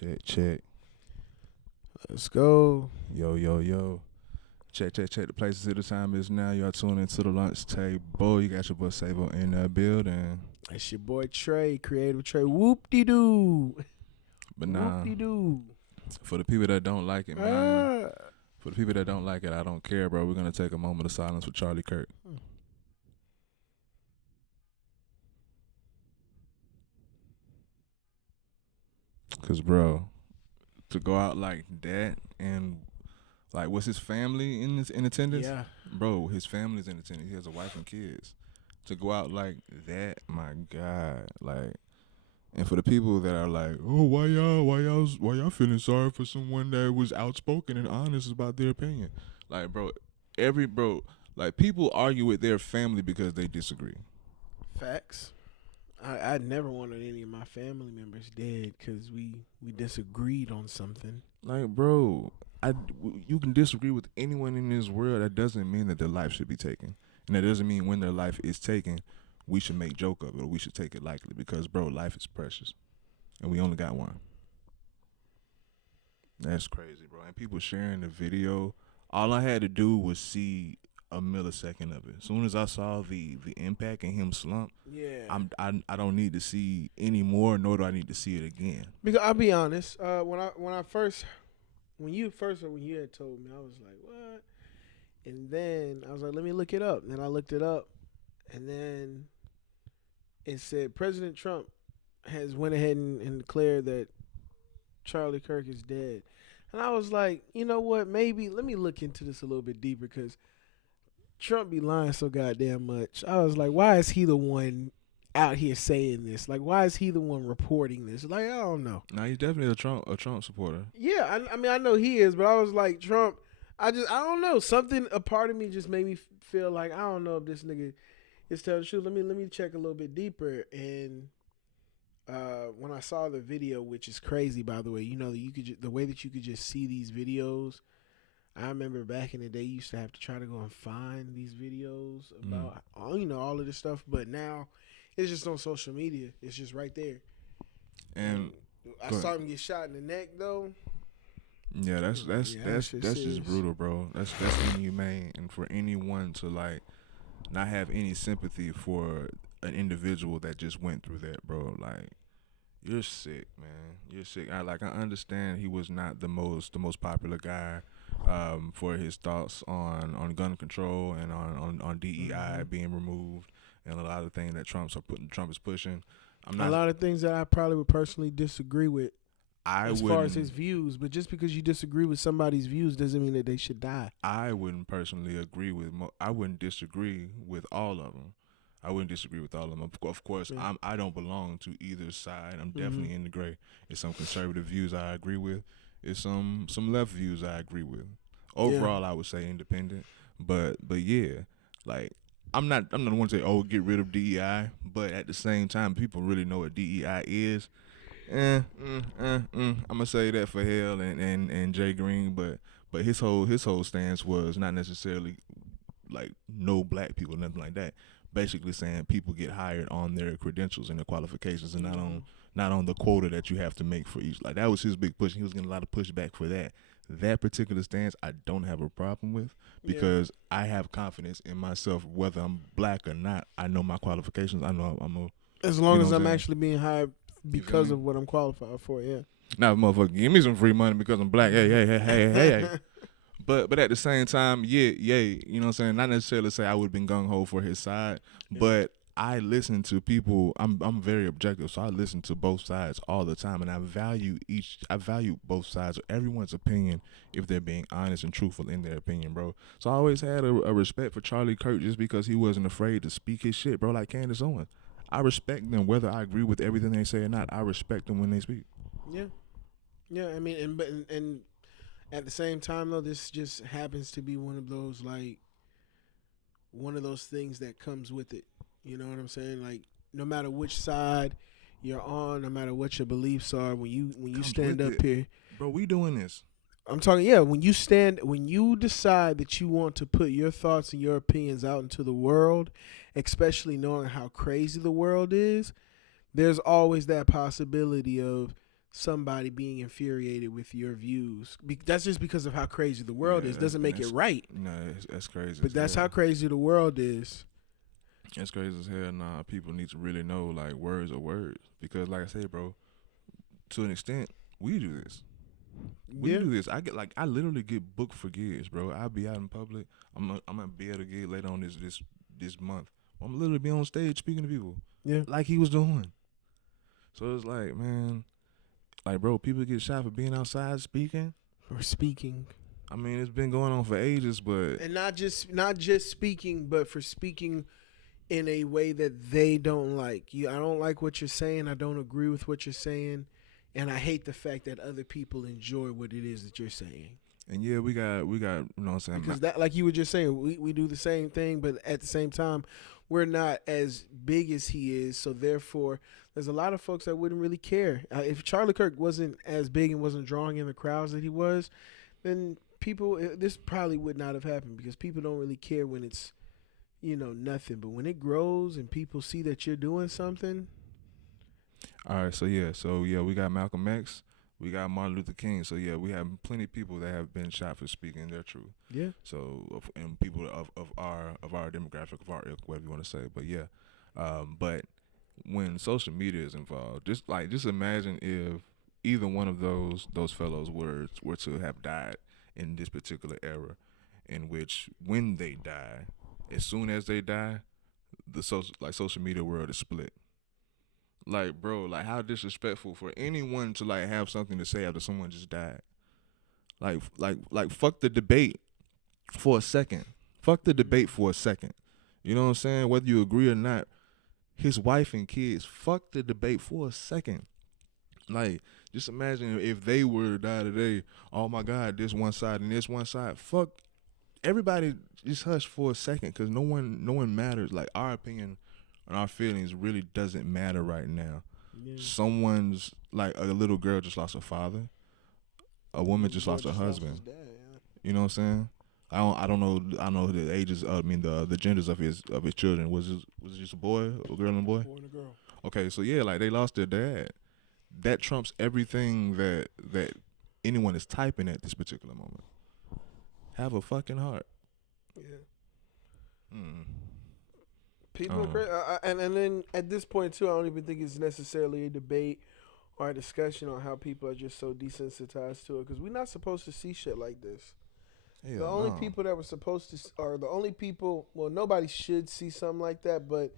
Check, check. Let's go. Yo, yo, yo. Check, check, check. The places of the time is now. Y'all tuning into the lunch table. You got your boy Sabo in the building. It's your boy Trey, Creative Trey. Whoop-de-doo. But nah, Whoop-de-doo. for the people that don't like it, man. For the people that don't like it, I don't care, bro. We're going to take a moment of silence for Charlie Kirk. Because, bro, to go out like that and, like, was his family in attendance? Yeah. Bro, his family's in attendance. He has a wife and kids. To go out like that, my God. Like, and for the people that are like, oh, why y'all feeling sorry for someone that was outspoken and honest about their opinion? Like, bro, like, people argue with their family because they disagree. Facts. I never wanted any of my family members dead because we disagreed on something. Like, bro, you can disagree with anyone in this world. That doesn't mean that their life should be taken. And that doesn't mean when their life is taken, we should make joke of it or we should take it lightly because, bro, life is precious. And we only got one. That's crazy, bro. And people sharing the video, all I had to do was see a millisecond of it. As soon as I saw the impact and him slump, Yeah. I don't need to see any more, nor do I need to see it again. Because I'll be honest, when you had told me, I was like, what? And then I was like, let me look it up. And then I looked it up, and then it said President Trump has went ahead and declared that Charlie Kirk is dead. And I was like, you know what? Maybe let me look into this a little bit deeper because Trump be lying so goddamn much. I was like, why is he the one out here saying this? Like, why is he the one reporting this? Like, I don't know. No, he's definitely a Trump supporter. Yeah, I mean, I know he is, but I was like, Trump, I don't know. Something, a part of me just made me feel like, I don't know if this nigga is telling the truth. Let me check a little bit deeper. And when I saw the video, which is crazy, by the way, you know, the way that you could just see these videos. I remember back in the day, you used to have to try to go and find these videos about, all of this stuff. But now, it's just on social media. It's just right there. And I saw him get shot in the neck, though. Yeah, that's just brutal, bro. That's inhumane, and for anyone to like not have any sympathy for an individual that just went through that, bro. Like, you're sick, man. You're sick. I understand he was not the most popular guy for his thoughts on gun control and on DEI being removed and a lot of things that Trump is pushing. A lot of things that I probably would personally disagree with as far as his views, but just because you disagree with somebody's views doesn't mean that they should die. I wouldn't personally agree with. I wouldn't disagree with all of them. Of course, Yeah. I don't belong to either side. I'm definitely in the gray. It's some conservative views I agree with. It's some left views I agree with. Overall, I would say independent. But yeah, like I'm not the one to say, oh, get rid of DEI. But at the same time, people really know what DEI is. I'm gonna say that for Hell and Jay Green, but his whole stance was not necessarily like no black people, nothing like that. Basically saying people get hired on their credentials and their qualifications, and not on the quota that you have to make for each. Like, that was his big push. He was getting a lot of pushback for that. That particular stance, I don't have a problem with because I have confidence in myself, whether I'm black or not. I know my qualifications. I know I'm a. As long as I'm actually being hired because of what I'm qualified for, yeah. Now, motherfucker, give me some free money because I'm black. Hey. But at the same time, you know what I'm saying? Not necessarily say I would have been gung-ho for his side, but I listen to people. I'm very objective, so I listen to both sides all the time, and I value both sides of everyone's opinion if they're being honest and truthful in their opinion, bro. So I always had a respect for Charlie Kirk just because he wasn't afraid to speak his shit, bro, like Candace Owens. I respect them whether I agree with everything they say or not. I respect them when they speak. Yeah. I mean, and at the same time though, this just happens to be one of those things that comes with it. You know what I'm saying? Like, no matter which side you're on, no matter what your beliefs are, when you stand up here, bro, we doing this. I'm talking, when you decide that you want to put your thoughts and your opinions out into the world, especially knowing how crazy the world is, there's always that possibility of somebody being infuriated with your views. That's just because of how crazy the world is. Doesn't make it right. No, that's crazy. But that's how crazy the world is. It's crazy as hell. Nah, people need to really know like words are words because, like I said, bro, to an extent, we do this. We do this. I literally get booked for gigs, bro. I'll be out in public. I'm gonna be at a gig later on this month. I'm literally be on stage speaking to people. Yeah, like he was doing. So it's like, man, like, bro, people get shot for being outside speaking. Or speaking. I mean, it's been going on for ages, but and not just speaking, but for speaking in a way that they don't like. I don't like what you're saying. I don't agree with what you're saying. And I hate the fact that other people enjoy what it is that you're saying. And yeah, we got, you know what I'm saying? Because that, like you were just saying, we do the same thing, but at the same time, we're not as big as he is. So therefore, there's a lot of folks that wouldn't really care. If Charlie Kirk wasn't as big and wasn't drawing in the crowds that he was, then this probably would not have happened because people don't really care when it's, nothing. But when it grows and people see that you're doing something. All right, so yeah, we got Malcolm X, we got Martin Luther King. So yeah, we have plenty of people that have been shot for speaking their truth. Yeah. So and people of our demographic, of our ilk, whatever you want to say. But yeah, but when social media is involved, just imagine if either one of those fellows were to have died in this particular era, in which when they die, as soon as they die, the social media world is split. Like, bro, like how disrespectful for anyone to like have something to say after someone just died. Like fuck the debate for a second. Fuck the debate for a second. You know what I'm saying? Whether you agree or not, his wife and kids, fuck the debate for a second. Like, just imagine if they were to die today, oh my God, this one side and this one side. Fuck everybody, just hush for a second, because no one matters. Like, our opinion and our feelings really doesn't matter right now. Yeah. Someone's, like, a little girl just lost her father. A woman just lost her husband. Dad, yeah. You know what I'm saying? I don't know the ages. The genders of his children. Was it just a boy, a girl, and a boy? Boy and a girl. Okay, so yeah, like they lost their dad. That trumps everything that anyone is typing at this particular moment. Have a fucking heart. Yeah. People are crazy. And then at this point too, I don't even think it's necessarily a debate or a discussion on how people are just so desensitized to it, because we're not supposed to see shit like this. Hell the only people that were supposed to, or the only people, well, nobody should see something like that, but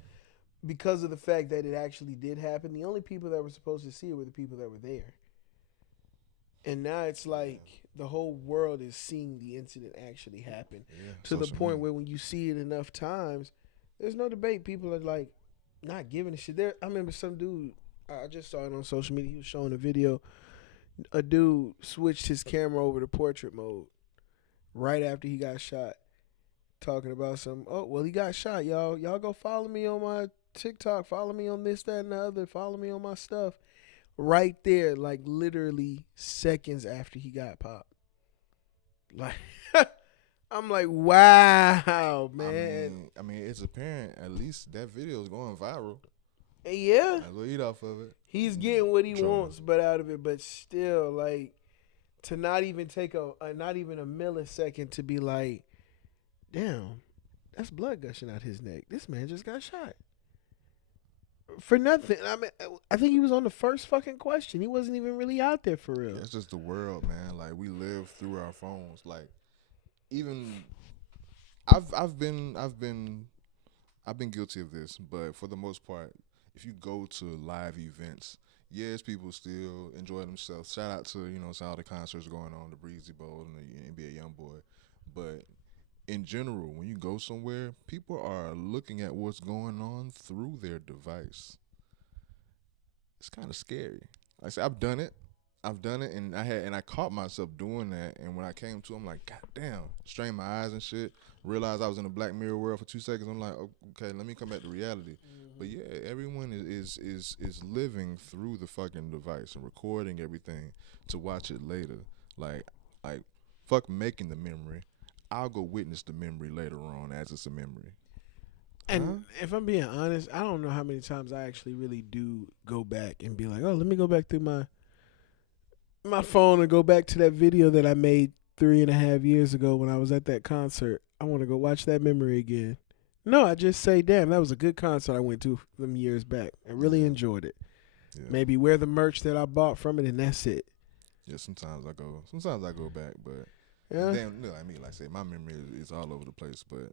because of the fact that it actually did happen, the only people that were supposed to see it were the people that were there. And now it's like the whole world is seeing the incident actually happen, to the point where when you see it enough times, there's no debate. People are like not giving a shit. I remember some dude, I just saw it on social media, he was showing a video. A dude switched his camera over to portrait mode right after he got shot, talking about he got shot, y'all go follow me on my TikTok, follow me on this, that, and the other, follow me on my stuff. Right there, like literally seconds after he got popped. Like, I'm like, wow, man. I mean, it's apparent, at least that video is going viral. Yeah. I'll eat off of it. He's getting what he wants, but out of it, but still, like, to not even take not even a millisecond to be like, damn, that's blood gushing out his neck. This man just got shot. For nothing. I mean, I think he was on the first fucking question. He wasn't even really out there for real. It's just the world, man. Like, we live through our phones. Like, even I've been guilty of this, but for the most part, if you go to live events, yes, people still enjoy themselves. Shout out to, all the concerts going on, the Breezy Bowl and the NBA Youngboy. But in general, when you go somewhere, people are looking at what's going on through their device. It's kind of scary. Like I said, I've done it, and I caught myself doing that. And when I came to, I'm like, God damn, strained my eyes and shit. Realized I was in a Black Mirror world for 2 seconds. I'm like, okay, let me come back to reality. Mm-hmm. But yeah, everyone is living through the fucking device and recording everything to watch it later. Like fuck making the memory. I'll go witness the memory later on as it's a memory. And if I'm being honest, I don't know how many times I actually really do go back and be like, oh, let me go back through my my phone and go back to that video that I made 3.5 years ago when I was at that concert. I want to go watch that memory again. No, I just say, damn, that was a good concert I went to them years back. I really enjoyed it. Yeah. Maybe wear the merch that I bought from it, and that's it. Yeah, sometimes I go back, but Yeah, damn, I mean, like I say, my memory is all over the place, but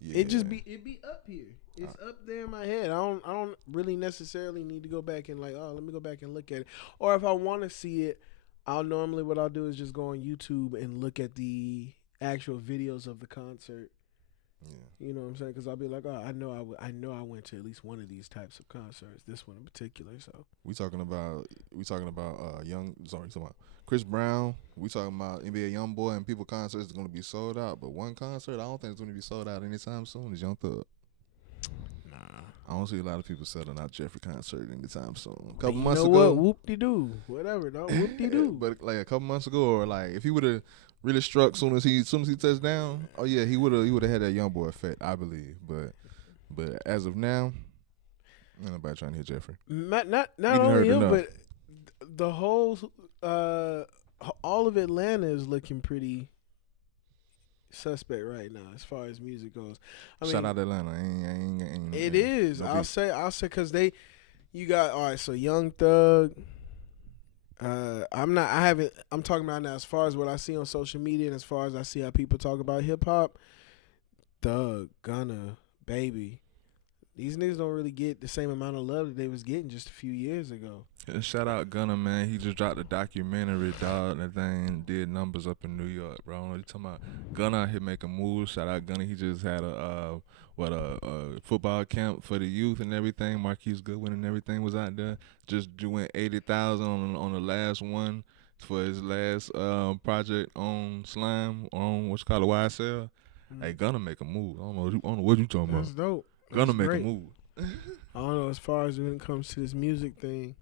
yeah. it be up here. It's up there in my head. I don't really necessarily need to go back and like, oh, let me go back and look at it. Or if I want to see it, what I'll do is just go on YouTube and look at the actual videos of the concert. Yeah. You know what I'm saying? Because I'll be like, oh, I know I went to at least one of these types of concerts. This one in particular. So we talking about talking about Chris Brown. We talking about NBA YoungBoy and people concerts is going to be sold out. But one concert I don't think it's going to be sold out anytime soon is Young Thug. nah. I don't see a lot of people selling out Jeffrey concert anytime soon. A couple You months know ago, what? Whoop-de-doo. Whatever, dog. Whoop-de-doo. but like a couple months ago, or like if he would have really struck soon as he touched down, oh yeah, he would have had that YoungBoy effect, I believe. But as of now, ain't nobody trying to hit Jeffrey. Not Even only heard him, enough. but the whole all of Atlanta is looking pretty suspect right now as far as music goes. I mean, Shout out to Atlanta. Ain't it is. no I'll beef. say because you got all right. So Young Thug. I'm talking about now as far as what I see on social media and as far as I see how people talk about hip hop. Thug, Gunna, Baby. These niggas don't really get the same amount of love that they was getting just a few years ago. Yeah, shout out Gunna, man. He just dropped a documentary, dog. That thing did numbers up in New York, bro. I don't know what you talking about. Gunna out here making moves. Shout out Gunna. He just had a football camp for the youth and everything. Marquise Goodwin and everything was out there. Just doing 80,000 on the last one for his last project on Slime on what's called a YSL. Hey, Gunna make a move. I don't know what you talking That's about. dope. Gunna That's make great. a move. I don't know as far as when it comes to this music thing.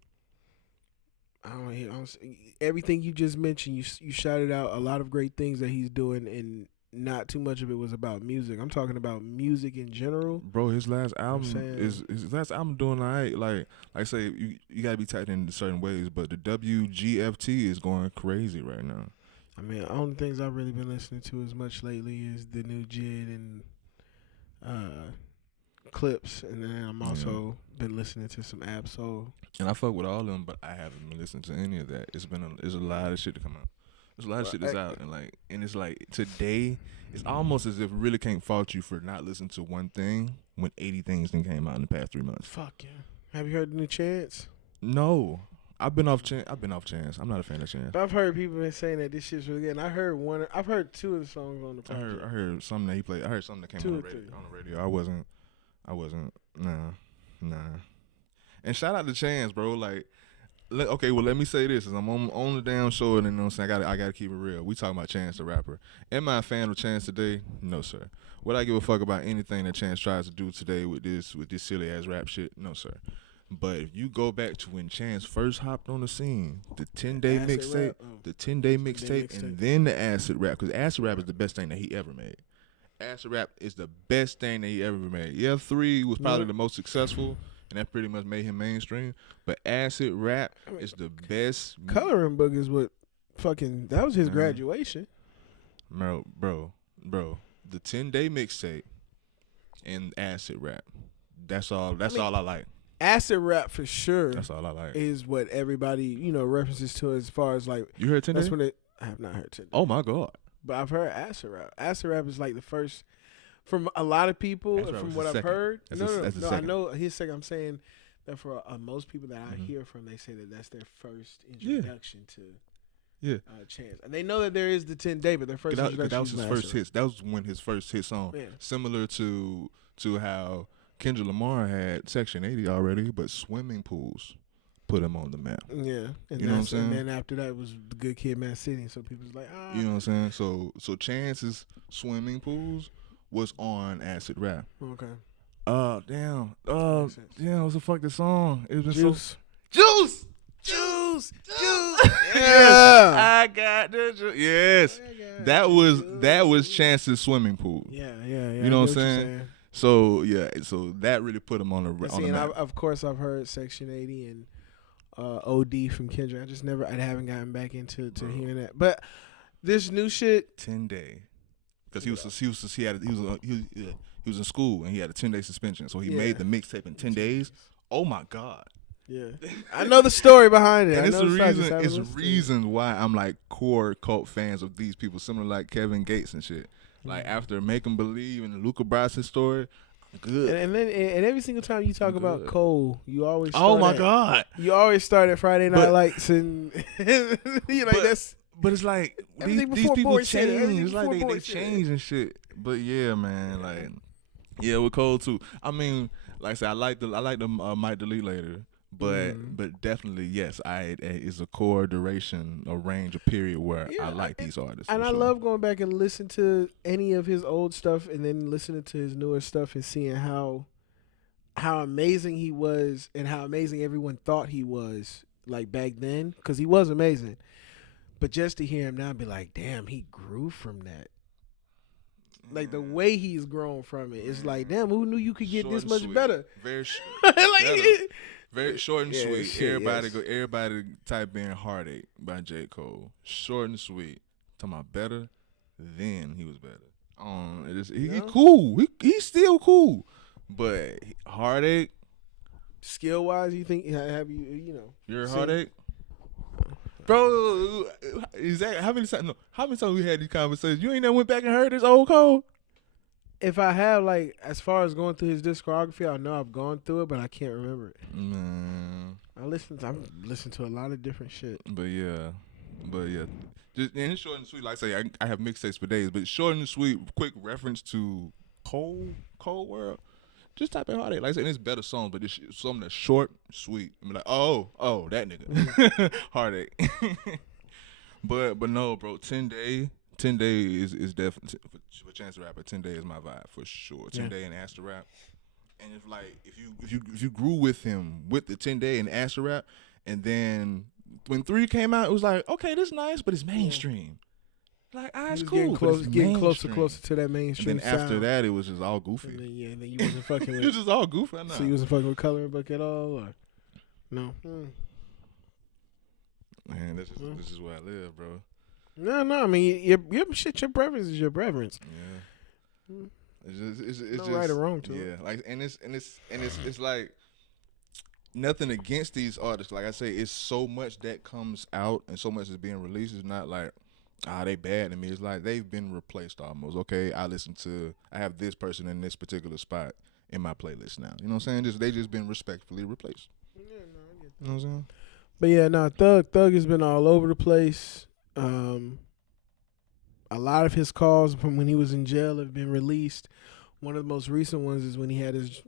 Everything you just mentioned, you shouted out a lot of great things that he's doing, and not too much of it was about music. I'm talking about music in general. Bro, his last album saying? his last album doing alright. Like I say, you gotta be tight in certain ways, but the WGFT is going crazy right now. I mean, the only things I've really been listening to as much lately is the new Jid and Clips, and then I'm also been listening to some Absol. And I fuck with all of them, but I haven't been listening to any of that. There's a lot of shit to come out. There's a lot of shit that's out, and it's like today, it's almost as if it really can't fault you for not listening to one thing when 80 things then came out in the past 3 months. Fuck yeah! Have you heard the new Chance? No, I've been off Chance. I'm not a fan of Chance. But I've heard people been saying that this shit's really good. And I've heard 2 of the songs on the project. I heard something that he played. I heard something that came 2 on or the 3. radio. I wasn't. Nah. And shout out to Chance, bro. Like, okay, well, let me say this: as I'm on the damn show, and you know what I'm saying, I gotta keep it real. We talking about Chance the rapper. Am I a fan of Chance today? No, sir. Would I give a fuck about anything that Chance tries to do today with this silly ass rap shit? No, sir. But if you go back to when Chance first hopped on the scene, the 10-day mixtape, and then the acid rap, because acid rap is the best thing that he ever made. Acid rap is the best thing that he ever made. Yeah, 3 was probably the most successful, and that pretty much made him mainstream. But acid rap is the best. Coloring Book is what that was his graduation. Bro, the 10-day mixtape and acid rap. That's all I like. Acid rap for sure. That's all I like. Is what everybody references to as far as like. You heard 10 That's Day? when I have not heard 10 Day. Oh my god. But I've heard acid rap. Acid rap is like the first from a lot of people. From what I've heard, no. I know his second. I'm saying that for most people that I hear from, they say that that's their first introduction to Chance, and they know that there is the 10-day, but their first introduction that was his first hit. That was when his first hit song. Yeah. Similar to how Kendrick Lamar had Section 80 already, but swimming pools put him on the map. Yeah. And you know what I'm saying? And then after that was the Good Kid, Mad City. So people was like, You know what I'm saying? So Chance's swimming pools was on acid rap. Okay. Damn. What's the fuck the song? It was Juice. Juice. Yeah. I got the juice. Yes. That was Chance's swimming pool. Yeah. You know what I'm saying? So that really put him on the map. Of course I've heard Section 80 and OD from Kendrick. I haven't gotten back into hearing that. But this new shit, 10-day, because he was in school and he had a 10-day suspension, so he made the mixtape in 10 days. Oh my God. Yeah, I know the story behind it. And it's reasons why I'm like core cult fans of these people, similar like Kevin Gates and shit. Like after Make 'Em Believe and the Luca Brasi story, I'm good. And then every single time you talk about Cole, you always God, you always start at Friday Night Lights and that's. But it's like these people change. It's like they change and shit. But yeah, man, like with Cole too. I mean, like I said, I like the Might Delete Later. But definitely yes, is a core duration, a range, a period where I like these artists. And I love going back and listen to any of his old stuff and then listening to his newer stuff and seeing how amazing he was and how amazing everyone thought he was like back then, because he was amazing. But just to hear him now and be like, damn, he grew from that. Like the way he's grown from it, it's like, damn, who knew you could get this much better? Very better. Very short and sweet. Everybody type in Heartache by J. Cole. Short and sweet. Talking about better, then he was better. He's cool. He's still cool. But Heartache. Skill wise, you think have you You're Heartache? Bro, is that how many times we had these conversations? You ain't never went back and heard this old Cole? If I have, like, as far as going through his discography, I know I've gone through it, but I can't remember it. I've listened to a lot of different shit. But yeah. Just, and it's short and sweet. Like I say, I have mixtapes for days, but short and sweet, quick reference to Cole World. Just type in Heartache. Like I said, it's better songs, but it's something that's short, sweet. I'm like, oh, that nigga. Heartache. But no, bro, 10-day is definitely for Chance the Rapper. 10-day is my vibe for sure. 10-day and Astro Rap, and if you grew with him with the 10-day and Astro Rap, and then when 3 came out, it was like, okay, this is nice, but it's mainstream. Like, it's cool. Getting closer to that mainstream. And then after sound. that, it was just all goofy. And then you wasn't fucking with it was just all goofy. So you wasn't fucking with Coloring Book at all, or no? Man, this is where I live, bro. No. I mean, your your preference is your preference. Yeah. It's just right or wrong to it. Yeah, like it's like nothing against these artists. Like I say, it's so much that comes out and so much is being released. It's not like they bad to me. It's like they've been replaced almost. Okay, I have this person in this particular spot in my playlist now. You know what I'm saying? They just been respectfully replaced. Yeah, no, I get that. You know what I'm saying? But yeah, no, Thug has been all over the place. A lot of his calls from when he was in jail have been released. One of the most recent ones is when he had his,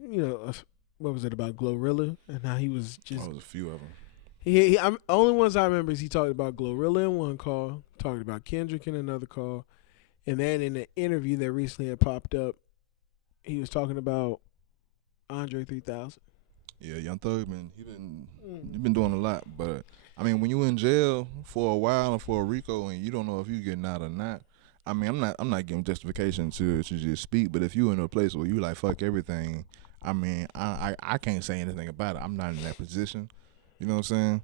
what was it about Glorilla and how he was just. Oh, there was a few of them. Only ones I remember is he talked about Glorilla in one call, talked about Kendrick in another call, and then in the interview that recently had popped up, he was talking about Andre 3000. Yeah, Young Thug he been doing a lot, but I mean, when you in jail for a while and for a RICO and you don't know if you getting out or not, I mean, I'm not giving justification to just speak, but if you in a place where you like fuck everything, I mean, I can't say anything about it. I'm not in that position. You know what I'm saying?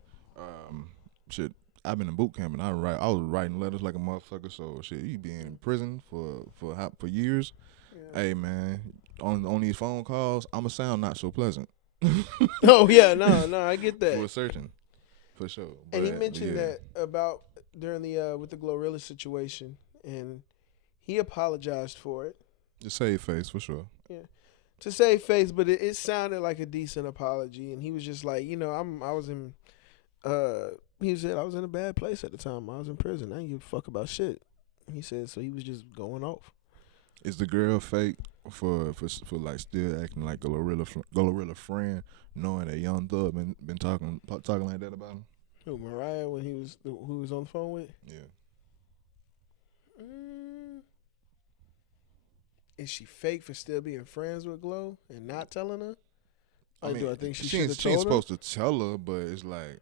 Shit, I've been in boot camp and I was writing letters like a motherfucker. So shit, you be in prison for years. Yeah. Hey man, on these phone calls, I'ma sound not so pleasant. Oh yeah, no, I get that. For certain, for sure. And he mentioned that about during the with the Glorilla situation, and he apologized for it. To save face, for sure. Yeah, to save face, but it sounded like a decent apology, and he was just like, he said I was in a bad place at the time. I was in prison. I didn't give a fuck about shit. He said so. He was just going off. Is the girl fake for like still acting like a Glorilla friend, knowing that Young Thug been talking like that about him? Who, Mariah, when who was on the phone with? Yeah. Is she fake for still being friends with Glow and not telling her? I mean, do I think she ain't told her? supposed to tell her, but it's like,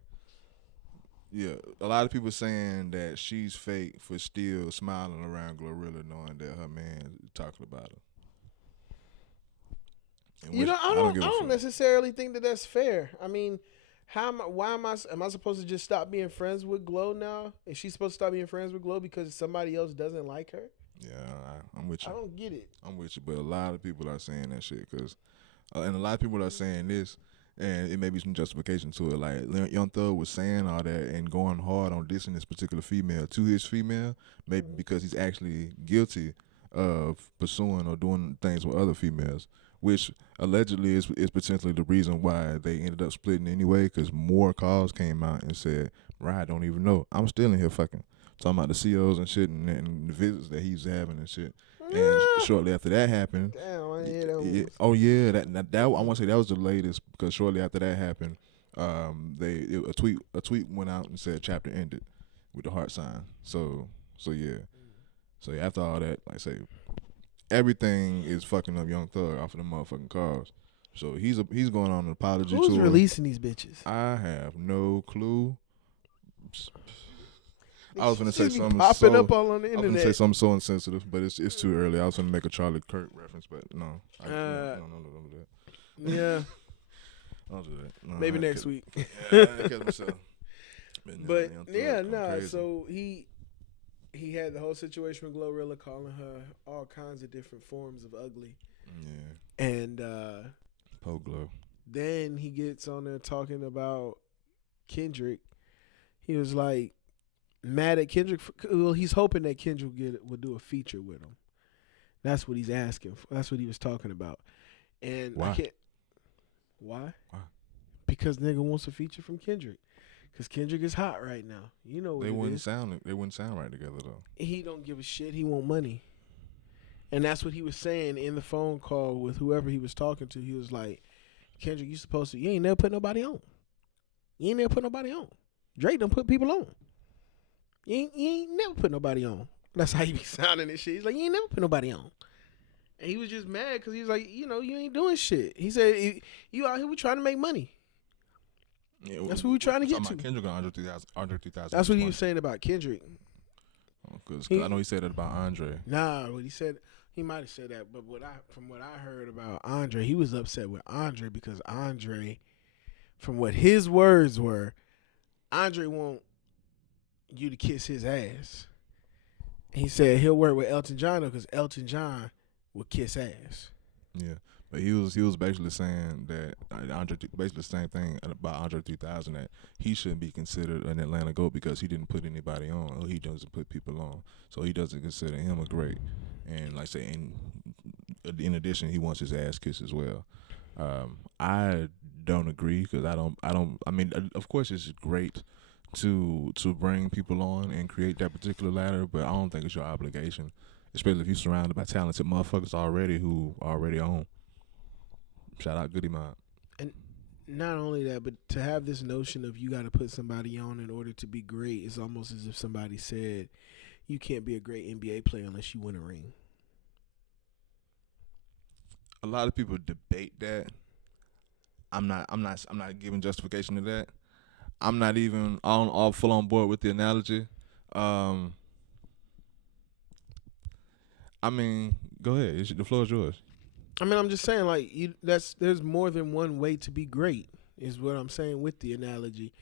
yeah, a lot of people saying that she's fake for still smiling around Glorilla, knowing that her man talking about her. I don't necessarily think that that's fair. I mean, Am I supposed to just stop being friends with Glow now? Is she supposed to stop being friends with Glow because somebody else doesn't like her? Yeah, I'm with I you. don't get it. I'm with you. But a lot of people are saying that shit because, and a lot of people are saying this, and it may be some justification to it. Like Young Thug was saying all that and going hard on dissing this particular female to his female, maybe because he's actually guilty of pursuing or doing things with other females, which allegedly is potentially the reason why they ended up splitting anyway. Because more calls came out and said, "Ryan don't even know I'm still in here fucking." Talking about the COs and shit and the visits that he's having and shit. And shortly after that happened, Damn, I didn't hear that yeah, one. oh yeah, that I want to say that was the latest because shortly after that happened, a tweet went out and said chapter ended with the heart sign. So yeah, after all that, like I say, everything is fucking up Young Thug off of the motherfucking cars. So he's going on an apology Who's tour. releasing these bitches? I have no clue. I was They gonna say should be something popping up all on the I was gonna say internet. something so insensitive, but it's too early. I was gonna make a Charlie Kirk reference, but no, no, don't do that. Yeah, Don't do that. No, maybe I next could- week. Yeah, I catch myself. But Young Thug yeah, going nah. crazy. So he had the whole situation with Glorilla, calling her all kinds of different forms of ugly, Yeah, and Poglo. then he gets on there talking about Kendrick. He was like mad at Kendrick. Well, he's hoping that Kendrick will do a feature with him. That's what he's asking for. That's what he was talking about. And Why? I can't. Why? Why? Because nigga wants a feature from Kendrick. Because Kendrick is hot right now. You know what They it wouldn't is. sound right together though. He don't give a shit. He want money. And that's what he was saying in the phone call with whoever he was talking to. He was like, Kendrick, you ain't never put nobody on. You ain't never put nobody on. Drake done put people on. You ain't never put nobody on. That's how he be sounding and shit. He's like, you ain't never put nobody on. And he was just mad because he was like, you ain't doing shit. He said, you out here, we trying to make money. Yeah, That's what we're trying to get talking to. about Kendrick on Andre 3000. That's what he was saying about Kendrick. Because I know he said that about Andre. Nah, what he said, he might have said that, but from what I heard about Andre, he was upset with Andre because Andre, from what his words were, Andre want you to kiss his ass. He said he'll work with Elton John because Elton John will kiss ass. Yeah, but he was basically saying that Andre, basically the same thing about Andre 3000, that he shouldn't be considered an Atlanta GOAT because he didn't put anybody on, or he doesn't put people on, so he doesn't consider him a great. And like I say, in addition, he wants his ass kissed as well. I don't agree because I don't. I mean, of course, it's great to bring people on and create that particular ladder, but I don't think it's your obligation, especially if you're surrounded by talented motherfuckers already who already own. Shout out Goody Mob. And not only that, but to have this notion of you got to put somebody on in order to be great is almost as if somebody said you can't be a great NBA player unless you win a ring. A lot of people debate that. I'm not giving justification to that. I'm not even all full on board with the analogy. I mean, go ahead. The floor is yours. I mean, I'm just saying, like, there's more than one way to be great, is what I'm saying with the analogy.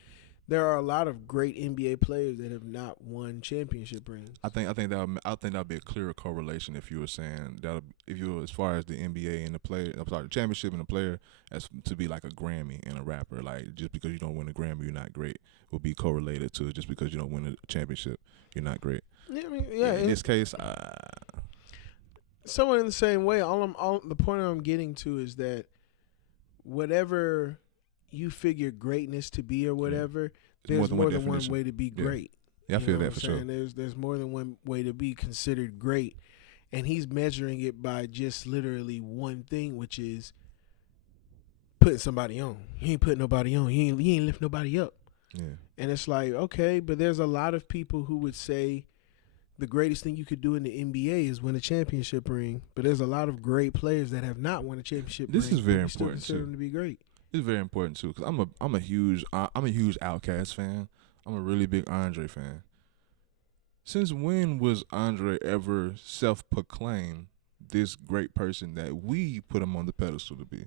There are a lot of great NBA players that have not won championship rings. I think that'd be a clearer correlation if you were saying that, if you were as far as the NBA and the player, I'm sorry, the championship and the player, as to be like a Grammy and a rapper. Like, just because you don't win a Grammy, you're not great. Will be correlated to just because you don't win a championship, you're not great. Yeah, I mean, yeah. In this case, somewhat in the same way. The point I'm getting to is that whatever you figure greatness to be or whatever, there's more than one way to be great. Yeah, I feel that for sure. There's more than one way to be considered great, and he's measuring it by just literally one thing, which is putting somebody on. He ain't putting nobody on. He ain't lift nobody up. Yeah. And it's like, okay, but there's a lot of people who would say the greatest thing you could do in the NBA is win a championship ring. But there's a lot of great players that have not won a championship ring. This is very but we still important consider too. them to be great. It's very important too, because I'm a huge Outkast fan. I'm a really big Andre fan. Since when was Andre ever self-proclaimed this great person that we put him on the pedestal to be?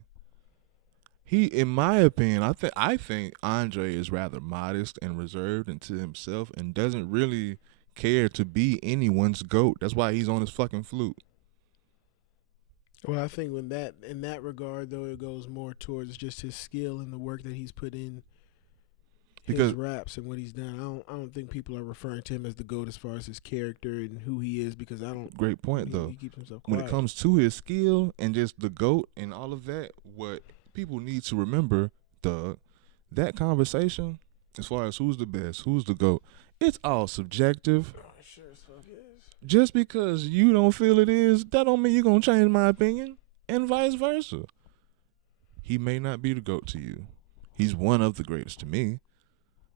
in my opinion, I think Andre is rather modest and reserved into himself and doesn't really care to be anyone's goat. That's why he's on his fucking flute. Well, I think when that in that regard though, it goes more towards just his skill and the work that he's put in his Because raps and what he's done. I don't think people are referring to him as the GOAT as far as his character and who he is because I don't. great point though. He keeps himself When quiet. it comes to his skill and just the GOAT and all of that, what people need to remember, that conversation, as far as who's the best, who's the GOAT, it's all subjective. Oh, it sure as fuck is. Just because you don't feel it is, that don't mean you're gonna change my opinion, and vice versa. He may not be the GOAT to you. He's one of the greatest to me,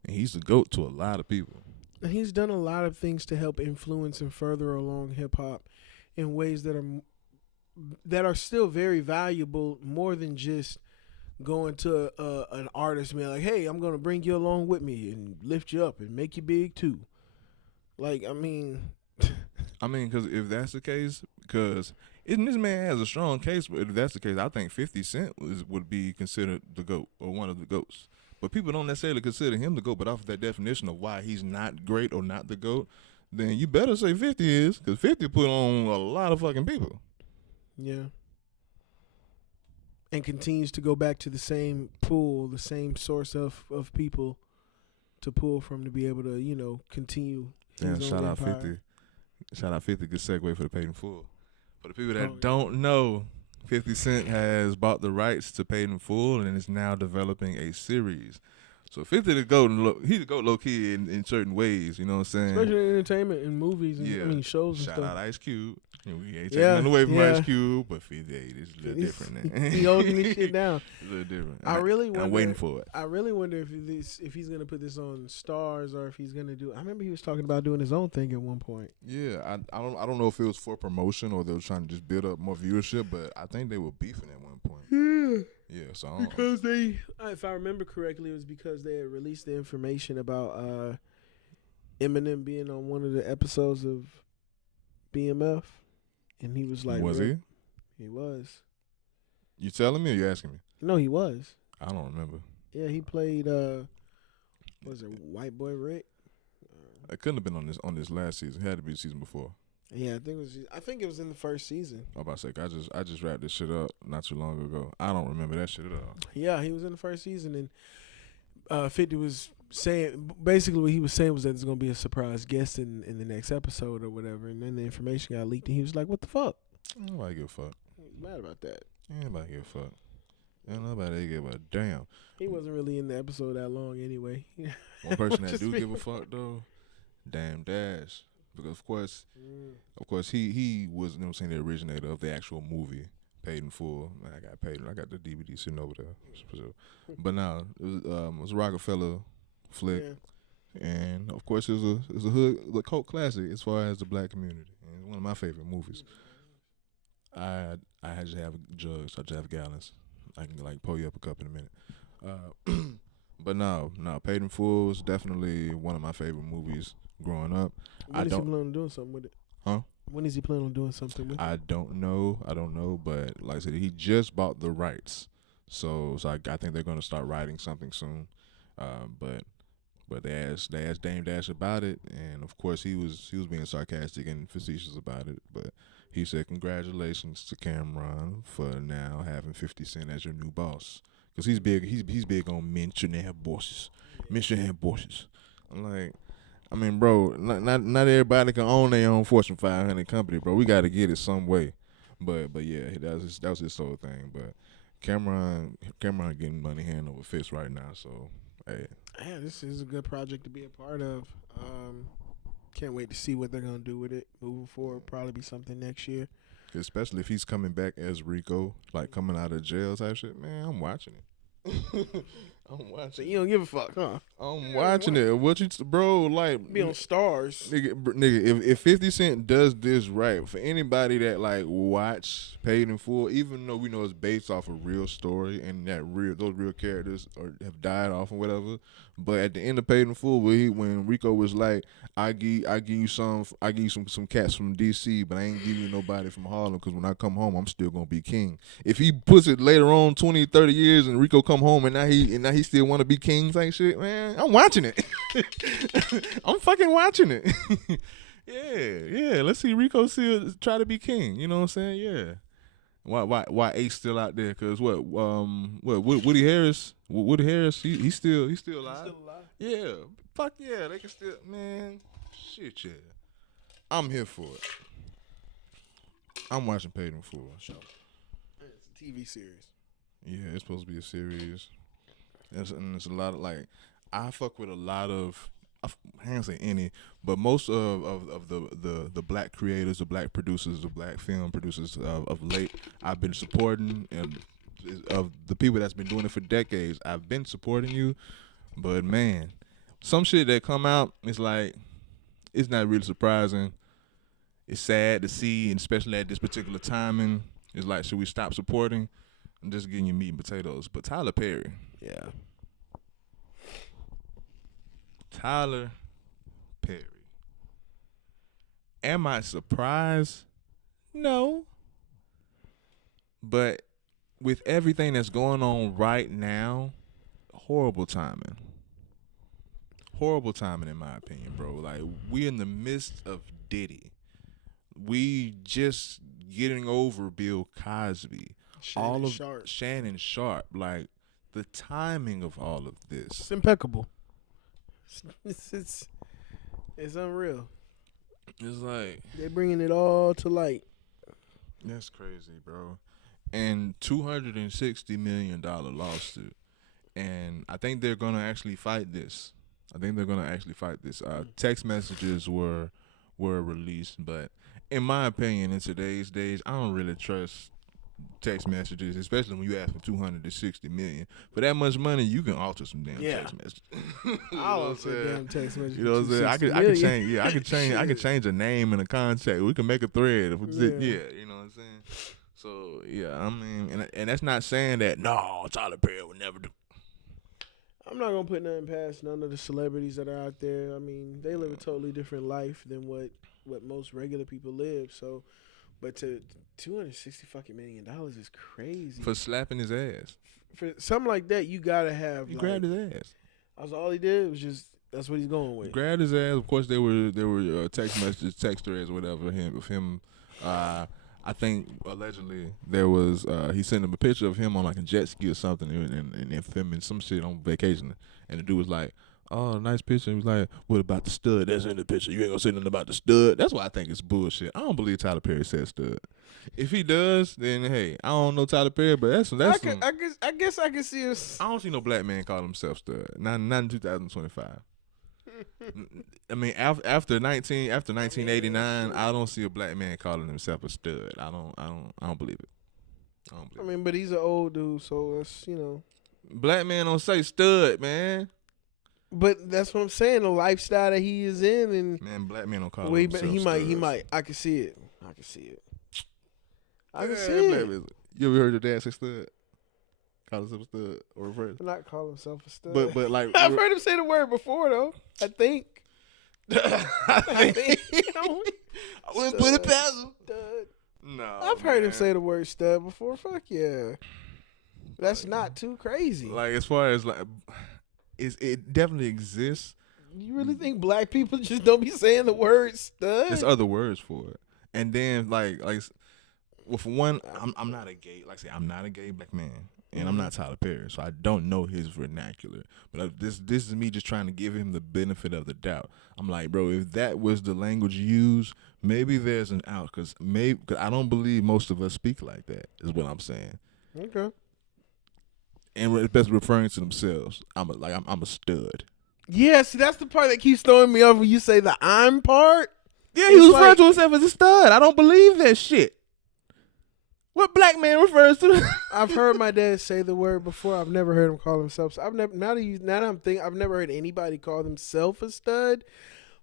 and he's the GOAT to a lot of people. And he's done a lot of things to help influence and further along hip hop in ways that are still very valuable, more than just going to an artist and being like, "Hey, I'm gonna bring you along with me and lift you up and make you big too." Like, I mean, Because if that's the case, because this man has a strong case, but if that's the case, I think 50 Cent would be considered the GOAT or one of the GOATs. But people don't necessarily consider him the GOAT, but off of that definition of why he's not great or not the GOAT, then you better say 50 is, because 50 put on a lot of fucking people. yeah. And continues to go back to the same pool, the same source of people to pull from to be able to, continue his Yeah, own shout out empire. 50. Shout out 50, good segue for the Paid in Full. For the people that Oh, yeah. don't know, 50 Cent has bought the rights to Paid in Full and is now developing a series. So 50 the GOAT, he's the GOAT low key in certain ways, you know what I'm saying? Especially in entertainment and movies and Yeah. shows and Shout stuff. out Ice Cube. You know, we ain't taking Yeah, nothing away from yeah. Ice Cube, but 58 is a little different. He holding this shit down. It's a little different. I really and wonder. I'm waiting for it. I really wonder if he's gonna put this on Stars or if he's gonna do. I remember he was talking about doing his own thing at one point. Yeah, I don't know if it was for promotion or they were trying to just build up more viewership, but I think they were beefing at one point. Yeah. Yeah, so I don't, Because if I remember correctly, it was because they had released the information about Eminem being on one of the episodes of BMF, and he was like, was he? He was. You telling me or you asking me? No, he was. I don't remember. Yeah, he played. What was it White Boy Rick? It couldn't have been on this last season. It had to be the season before. Yeah, I think it was in the first season. I'm about to say, I just wrapped this shit up not too long ago. I don't remember that shit at all. Yeah, he was in the first season, and 50 was saying basically what he was saying was that there's gonna be a surprise guest in the next episode or whatever, and then the information got leaked, and he was like, "What the fuck?" Nobody give a fuck. He was mad about that. Anybody give a fuck. Ain't nobody give a damn. He wasn't really in the episode that long anyway. One person that Just do me. give a fuck though, Damn Dash. Because of course he was, you know what I'm saying, the originator of the actual movie, Paid in Full. Man, I got the DVD sitting over there. For sure. But now it was a Rockefeller flick. Yeah. And of course it was a hood, the cult classic as far as the black community. And it's one of my favorite movies. I just have jugs, I just have gallons. I can like pull you up a cup in a minute. But no, Paid in Full is definitely one of my favorite movies growing up. When is he planning on doing something with it? Huh? When is he planning on doing something with it? I don't know, but like I said, he just bought the rights, so I think they're gonna start writing something soon. But they asked Dame Dash about it, and of course he was being sarcastic and facetious about it. But he said, "Congratulations to Cameron for now having 50 Cent as your new boss, because he's big. He's big on mentioning bosses. I'm like, I mean, bro, not everybody can own their own Fortune 500 company, bro. We got to get it some way. But yeah, that was his whole thing. But Cameron getting money hand over fist right now. So hey, Yeah, this is a good project to be a part of. Can't wait to see what they're gonna do with it moving forward. Probably be something next year. especially if he's coming back as Rico, like coming out of jail type shit. Man, I'm watching it. I'm watching. So you don't give a fuck, huh? I'm watching it. What you, bro? Like, Be on Stars, nigga. If 50 Cent does this right, for anybody that like watch Paid in Full, even though we know it's based off a real story and that those real characters have died off or whatever, but at the end of Paid in Full, when Rico was like, I give you some cats from DC, but I ain't giving you nobody from Harlem because when I come home, I'm still gonna be king. If he puts it later on 20, 30 years and Rico come home and now he still want to be king type shit, man, I'm watching it. I'm fucking watching it. yeah. Let's see Rico still try to be king. You know what I'm saying? Yeah. Why Ace still out there? Cause what Woody Harris? Woody Harris, he's still alive. He's still alive. Yeah. Fuck yeah, they can still, man. Shit, yeah. I'm here for it. I'm watching Paid in Full. It's a TV series. Yeah, it's supposed to be a series. And it's a lot of like, I fuck with a lot of, I can't say any, but most of the black creators, the black producers, the black film producers of late, I've been supporting, and of the people that's been doing it for decades, I've been supporting you. But man, some shit that come out, it's like, it's not really surprising. It's sad to see, and especially at this particular timing. It's like, should we stop supporting? I'm just getting you meat and potatoes. But Tyler Perry. Yeah. Tyler Perry. Am I surprised? No. But with everything that's going on right now, horrible timing. Horrible timing in my opinion, bro. Like, we in the midst of Diddy. We just getting over Bill Cosby. Shannon Sharp. Like, the timing of all of this. It's impeccable. It's unreal. It's like, they're bringing it all to light. That's crazy, bro. And $260 million lawsuit. And I think they're going to actually fight this. Text messages were released, but in my opinion, in today's days, I don't really trust text messages, especially when you ask for $260 million. For that much money, you can alter some damn text messages. I'll alter damn text messages. You know what I'm saying? I can change a name and a contact. We can make a thread. You know what I'm saying? So yeah, I mean, and that's not saying that no, Tyler Perry would never do. I'm not gonna put nothing past none of the celebrities that are out there. I mean, they live a totally different life than what most regular people live. So, but to $260 million is crazy for slapping his ass. For something like that, you gotta have. He grabbed his ass. That's all he did. Was just that's what he's going with. Grabbed his ass. Of course, there were text messages, text threads, or whatever. Of him. I think allegedly there was he sent him a picture of him on like a jet ski or something and filming some shit on vacation, and the dude was like, "Oh, nice picture." He was like, "What about the stud that's in the picture? You ain't gonna say nothing about the stud." That's why I think it's bullshit. I don't believe Tyler Perry said stud. If he does, then hey, I don't know Tyler Perry, but that's I guess I can see us. I don't see no black man call himself stud. Not in 2025. I mean, after 1989, I don't see a black man calling himself a stud. I don't believe it. I mean, but he's an old dude, so it's black man don't say stud, man. But that's what I'm saying. The lifestyle that he is in, and man, black man don't call himself he might. I can see it. I can see it. You ever heard your dad say stud? Call himself a stud or reverse? Not call himself a stud. But like I've heard him say the word before though. I think. I wouldn't put it past him. Stud. No, I've heard him say the word stud before. Fuck yeah. That's not too crazy. Like as far as like, it definitely exists. You really think black people just don't be saying the word stud? There's other words for it. And then like well, for one, I'm not a gay. Like I say, I'm not a gay black man. And I'm not Tyler Perry, so I don't know his vernacular. But this is me just trying to give him the benefit of the doubt. I'm like, bro, if that was the language used, maybe there's an out. Cause I don't believe most of us speak like that, is what I'm saying. Okay. And it's best referring to themselves. I'm a stud. Yeah, see, that's the part that keeps throwing me off when you say the I'm part. Yeah, he was referring to himself as a stud. I don't believe that shit. What black man refers to? I've heard my dad say the word before. I've never heard him call himself. I've never now that I'm thinking, I've never heard anybody call themselves a stud.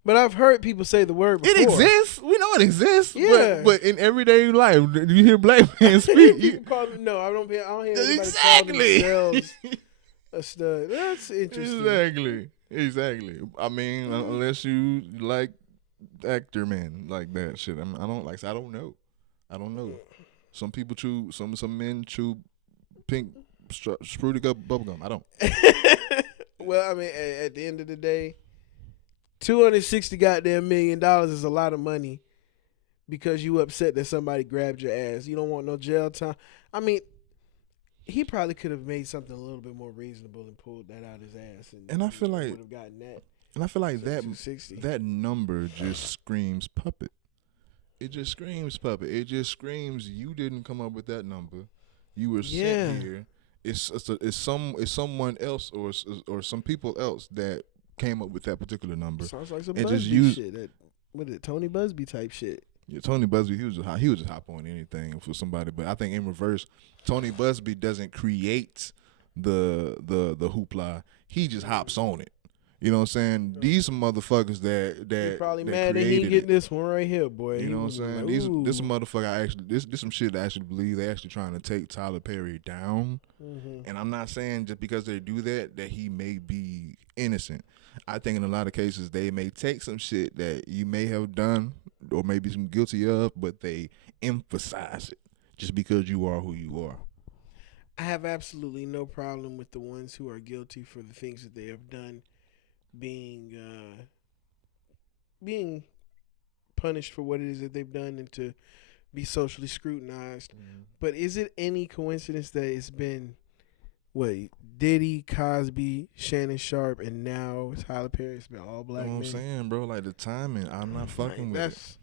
But I've heard people say the word before. It exists. We know it exists. Yeah. But in everyday life, do you hear black men speak? People call them, no, I don't hear anybody Exactly. call themselves a stud. That's interesting. Exactly. I mean, unless you like actor men like that shit. I don't like. I don't know. Some people chew. Some men chew pink spruity bubblegum. I don't. Well, I mean, at the end of the day, $260 goddamn million is a lot of money because you upset that somebody grabbed your ass. You don't want no jail time. I mean, he probably could have made something a little bit more reasonable and pulled that out his ass. And I feel like would have gotten that. And I feel like that number just screams puppet. It just screams puppet. It just screams you didn't come up with that number. You were sent here. It's someone else or some people else that came up with that particular number. Sounds like some Busby shit. What is it, Tony Busby type shit? Yeah, Tony Busby, he was just hop on anything for somebody. But I think in reverse, Tony Busby doesn't create the hoopla. He just hops on it. You know what I'm saying? Yeah. These some motherfuckers that probably that mad that he didn't get this one right here, boy. You know what I'm saying? Like, This motherfucker this some shit that I actually believe they actually trying to take Tyler Perry down. Mm-hmm. And I'm not saying just because they do that he may be innocent. I think in a lot of cases they may take some shit that you may have done or maybe some guilty of, but they emphasize it just because you are who you are. I have absolutely no problem with the ones who are guilty for the things that they have done being punished for what it is that they've done and to be socially scrutinized. Mm-hmm. But is it any coincidence that it's been Diddy, Cosby, Shannon Sharp, and now Tyler Perry? It's been all black men. You know what I'm saying, bro? Like the timing, I'm not fucking with it.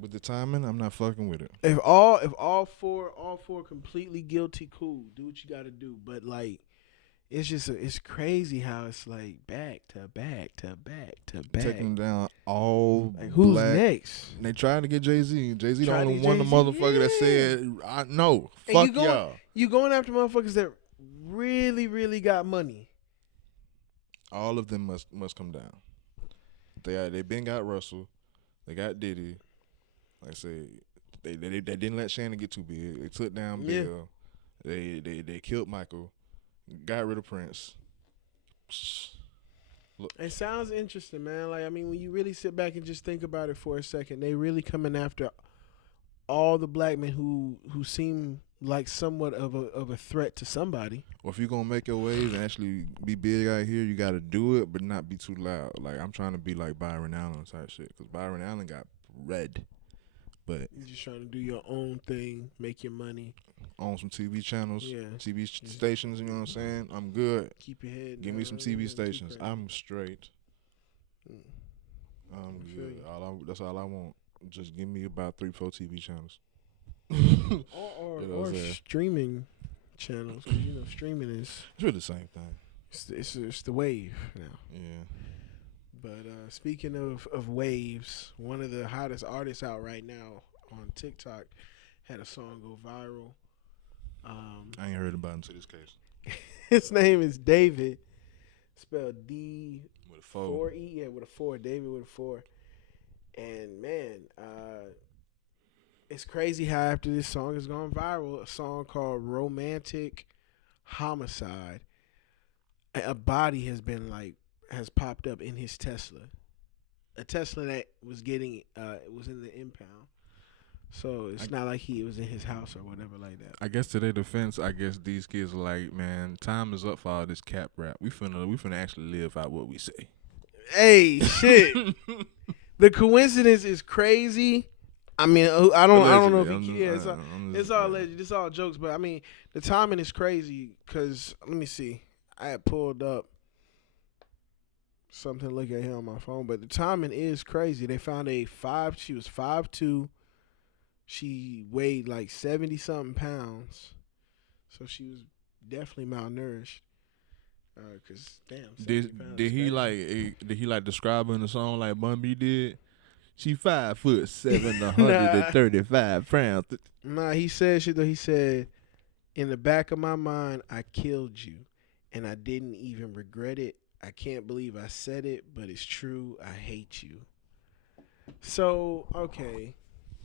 With the timing, I'm not fucking with it. If all four completely guilty, cool. Do what you got to do. But like, it's just it's crazy how it's like back to back to back to back. Taking down all like who's black. Next? And they tried to get Jay-Z. Jay-Z the only one, the motherfucker that said, "I know, fuck y'all." You going after motherfuckers that really, really got money. All of them must come down. They been got Russell. They got Diddy. Like I said, they didn't let Shannon get too big. They took down Bill. They killed Michael. Got rid of Prince. Look. It sounds interesting, man. Like, I mean, when you really sit back and just think about it for a second, they really coming after all the black men who seem like somewhat of a threat to somebody. Well, if you're gonna make your waves and actually be big out here, you got to do it, but not be too loud. Like, I'm trying to be like Byron Allen type shit, because Byron Allen got red. But you're just trying to do your own thing, make your money. On some TV channels, TV stations, you know what I'm saying? I'm good. Keep your head. Give me some TV stations. I'm straight. I'm good. That's all I want. Just give me about 3-4 TV channels. or streaming channels. You know, streaming is... It's really the same thing. It's the wave now. Yeah. But speaking of waves, one of the hottest artists out right now on TikTok had a song go viral. I ain't heard about him to this case. His name is David, spelled D with a 4E. Yeah, with a 4. David with a 4. And man, it's crazy how after this song has gone viral, a song called "Romantic Homicide," a body has popped up in his Tesla, a Tesla that was was in the impound. So it's not like he was in his house or whatever like that. I guess to their defense, I guess these kids are like, man, time is up for all this cap rap. We finna actually live out what we say. Hey, shit. The coincidence is crazy. I mean, I don't know if it's all alleged. It's all jokes, but I mean, the timing is crazy because let me see. I had pulled up something to look at here on my phone, but the timing is crazy. They found she was 5'2". She weighed like 70-something pounds, so she was definitely malnourished. Cause damn, did he like describe in the song like Bun B did? She 5'7", Nah. 135 pounds. Nah, he said shit though. He said, in the back of my mind, I killed you, and I didn't even regret it. I can't believe I said it, but it's true. I hate you. So, okay.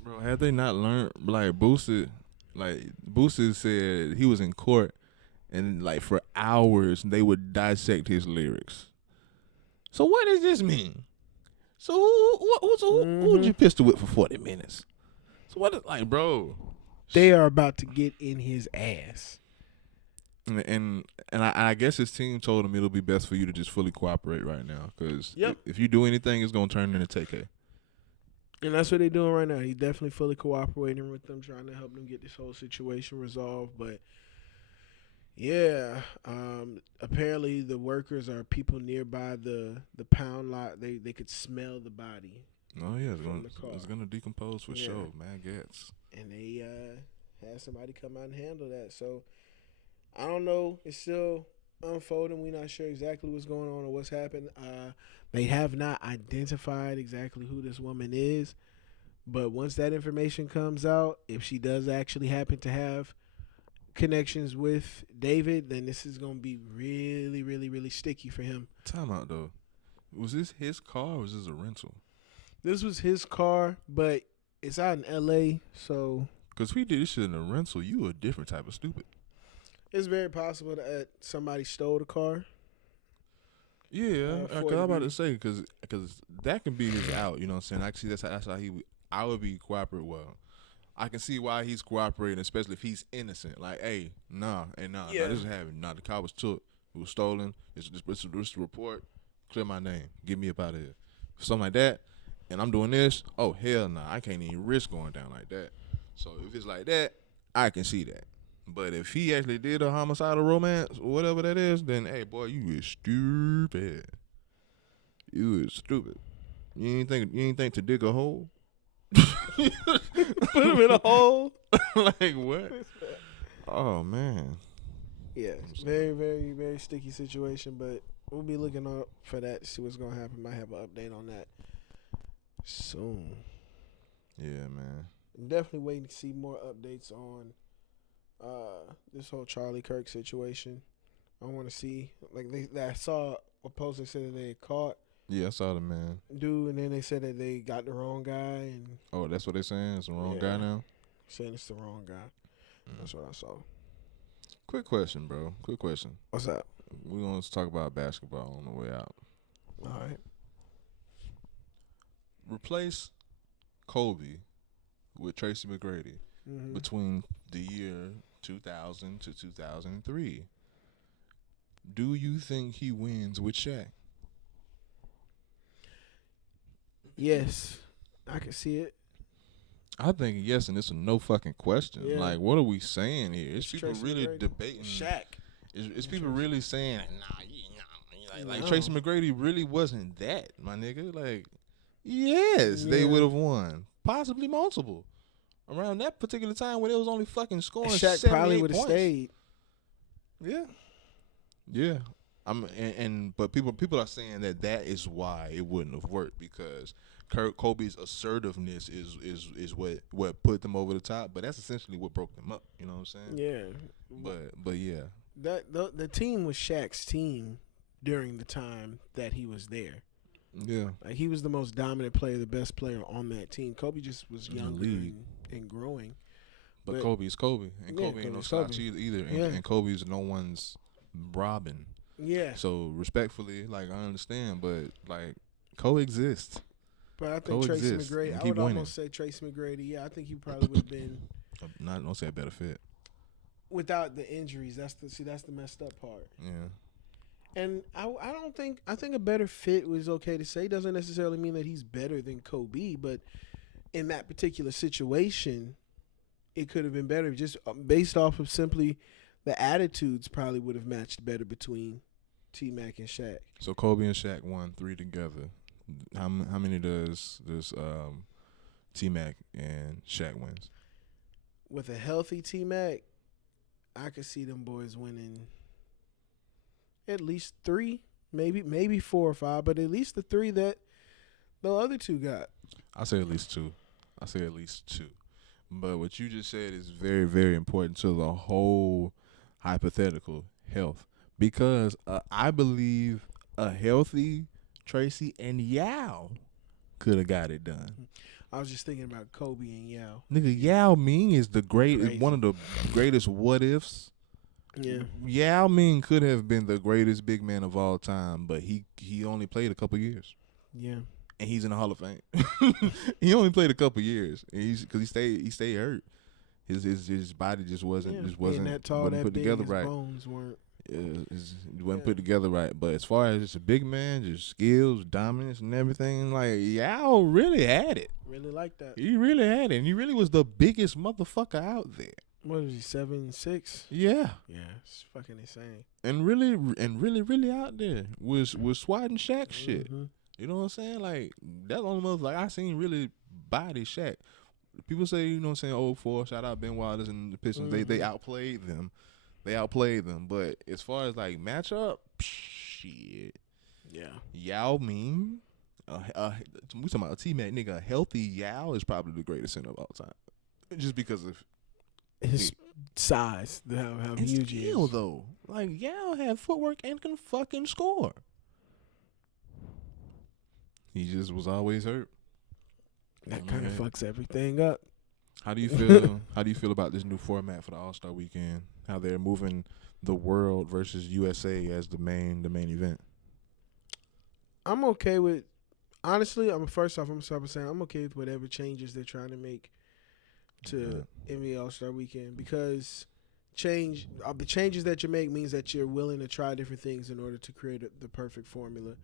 Bro, had they not learned, Boosie said he was in court and like for hours they would dissect his lyrics. So what does this mean? So who would you pistol whip for 40 minutes? So what is like, bro? They are about to get in his ass. And I guess his team told him it'll be best for you to just fully cooperate right now, because Yep. if you do anything, it's gonna turn into TK. And that's what they're doing right now. He's definitely fully cooperating with them, trying to help them get this whole situation resolved. But yeah, apparently the workers are people nearby the pound lot. They could smell the body. Oh yeah, from the car. it's gonna decompose for Yeah. sure, man. Gets. And they had somebody come out and handle that. So I don't know. It's still unfolding. We're not sure exactly what's going on or what's happened. They have not identified exactly who this woman is. But once that information comes out, if she does actually happen to have connections with David, then this is going to be really, really, really sticky for him. Time out though. Was this his car or was this a rental? This was his car, but it's out in L.A., so... Because if we did this shit in a rental, you a different type of stupid. It's very possible that somebody stole the car. Yeah, because I'm about to say, because that can be his out, you know what I'm saying? Actually, that's how I would be cooperating. Well, I can see why he's cooperating, especially if he's innocent. Like, hey, nah, Yeah. this is happening. Nah, the car was took, it was stolen. It's the report. Clear my name. Get me up out of here. Something like that, and I'm doing this. Oh, hell nah, I can't even risk going down like that. So if it's like that, I can see that. But if he actually did a homicidal romance, or whatever that is, then hey, boy, you is stupid. You is stupid. You ain't think to dig a hole? Put him in a hole. Like what? Oh man. Yeah, very, very, very sticky situation. But we'll be looking up for that. See what's gonna happen. Might have an update on that soon. Yeah, man. I'm definitely waiting to see more updates on this whole Charlie Kirk situation. I want to see, like, I saw a post that said that they had caught Yeah, I saw the man. dude, and then they said that they got the wrong guy, and Oh, that's what they saying? It's the wrong Yeah. guy now? saying it's the wrong guy. That's what I saw. Quick question, bro. Quick question. What's up? We're going to talk about basketball on the way out. All right. Replace Kobe with Tracy McGrady Mm-hmm. between the year 2000 to 2003. Do you think he wins with Shaq? Yes, I can see it. I think yes, and it's a no fucking question. Yeah. Like, what are we saying here? It's people Tracy really McGrady. debating. Shaq. It's people really saying, like No. Tracy McGrady really wasn't that, my nigga. Like, yes, they Yeah. would have won, possibly multiple. Around that particular time when it was only fucking scoring Shaq probably 78 would have points. stayed. Yeah, yeah. But people are saying that is why it wouldn't have worked, because Kobe's assertiveness is what put them over the top. But that's essentially what broke them up. You know what I'm saying? Yeah. But yeah. The team was Shaq's team during the time that he was there. Yeah. Like, he was the most dominant player, the best player on that team. Kobe just was In the younger league. and growing. But But- Kobe is Kobe, and Yeah, Kobe ain't no Kobe's slouch Kobe. either. And, Yeah. and Kobe's no one's Robin. Yeah. So respectfully, like, I understand, but like, coexist. But I think Tracy Coexist McGrady, and I keep would winning. almost say Tracy McGrady. Yeah, I think he probably would have been Don't say a better fit. without the injuries. That's the messed up part. Yeah. And I think a better fit was okay to say. Doesn't necessarily mean that he's better than Kobe, but in that particular situation, it could have been better. Just based off of simply the attitudes, probably would have matched better between T-Mac and Shaq. So Kobe and Shaq won 3 together. How many does T-Mac and Shaq wins? With a healthy T-Mac, I could see them boys winning at least 3, maybe 4 or 5, but at least the 3 that the other two got. I say at least two. I say at least two. But what you just said is very, very important to the whole hypothetical health because I believe a healthy Tracy and Yao could have got it done. I was just thinking about Kobe and Yao. Nigga, Yao Ming is Crazy. one of the greatest what ifs. Yeah. Yao Ming could have been the greatest big man of all time, but he only played a couple years. Yeah. And he's in the Hall of Fame. He only played a couple years, and because he stayed hurt. His body just wasn't that tall, wasn't that put big, together his right. bones weren't. It wasn't put together right. But as far as just a big man, just skills, dominance, and everything, like Yao really had it. Really like that. He really had it, and he really was the biggest motherfucker out there. What was he, 7'6"? Yeah. Yeah, it's fucking insane. And really out there was swatting Shaq shit. You know what I'm saying? Like that's the only motherfucker like I seen really body Shaq. People say, you know what I'm saying, 04, shout out Ben Wallace and the Pistons. They outplayed them. But as far as like matchup, shit. Yeah. Yao Ming, we talking about a teammate nigga, a healthy Yao is probably the greatest center of all time. Just because of his size, how huge he is. Though. Like Yao had footwork and can fucking score. He just was always hurt. That kind of fucks everything up. How do you feel? How do you feel about this new format for the All-Star Weekend? How they're moving the world versus USA as the main event? I'm okay with. Honestly, first off, I'm gonna start by saying I'm okay with whatever changes they're trying to make to NBA All-Star Weekend because the changes that you make means that you're willing to try different things in order to create the perfect formula.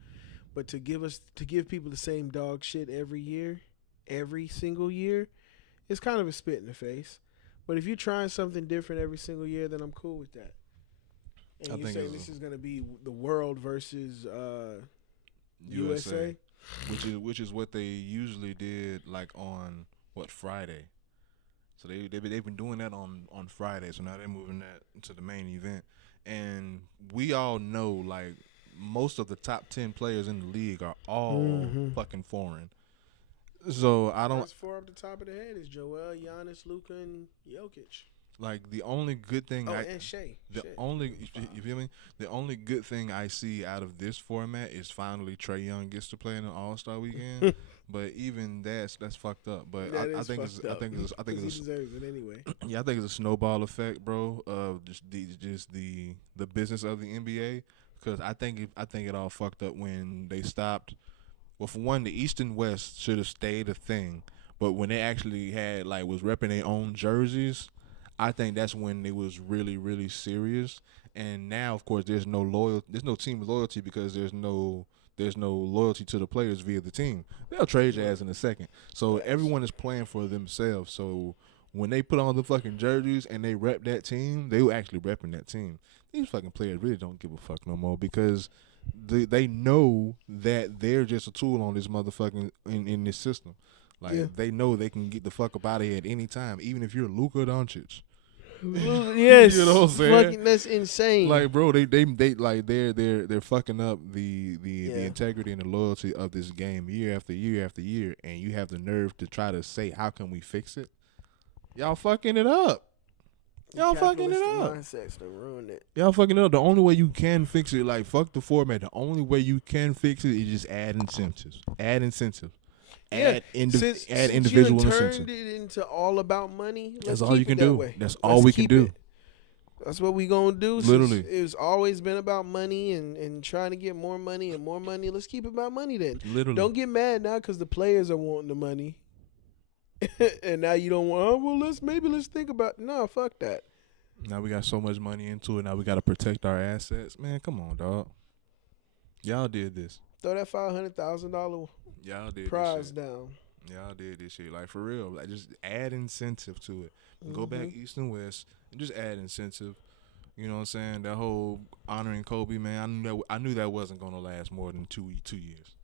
But to give people the same dog shit every single year, it's kind of a spit in the face. But if you're trying something different every single year, then I'm cool with that. And you're saying this is going to be the world versus USA, which is what they usually did, like on Friday. So they've been doing that on Friday. So now they're moving that to the main event, and we all know like most of the top 10 players in the league are all fucking foreign. So I don't. That's four off the top of the head is Joel, Giannis, Luka, and Jokic. Like the only good thing, and Shea. You feel me? The only good thing I see out of this format is finally Trae Young gets to play in an All-Star Weekend. But even that's fucked up. But I think he deserves it anyway. Yeah, I think it's a snowball effect, bro. Of just the business of the NBA. Because I think it all fucked up when they stopped. Well, for one, the East and West should have stayed a thing, but when they actually was repping their own jerseys, I think that's when it was really, really serious. And now, of course, there's no team loyalty because there's no loyalty to the players via the team. They'll trade your ass in a second. So everyone is playing for themselves. So when they put on the fucking jerseys and they rep that team, they were actually repping that team. These fucking players really don't give a fuck no more because they know that they're just a tool on this motherfucking in this system. Like they know they can get the fuck up out of here at any time, even if you're Luka Doncic. Yes, you know what I'm saying? Fucking, that's insane. Like, bro, they like they're fucking up the integrity and the loyalty of this game year after year after year, and you have the nerve to try to say, how can we fix it? Y'all fucking it up. Y'all fucking it up. Mindsets to ruin it. Y'all fucking it up. The only way you can fix it, like, fuck the format. The only way you can fix it is just add incentives. Add incentives. Add individual incentives. Turned it into all about money. That's all you can do. That's all we can do. That's what we gonna do. Literally, it's always been about money and trying to get more money and more money. Let's keep it about money then. Literally, don't get mad now because the players are wanting the money. And now you don't want. Oh, well, let's think about. No, fuck that. Now we got so much money into it. Now we got to protect our assets. Man, come on, dog. Y'all did this. Throw that $500,000 prize down. Y'all did this shit. Like, for real. Like, just add incentive to it. Go back East and West and just add incentive. You know what I'm saying? That whole honoring Kobe, man. I knew that wasn't gonna last more than 2 years.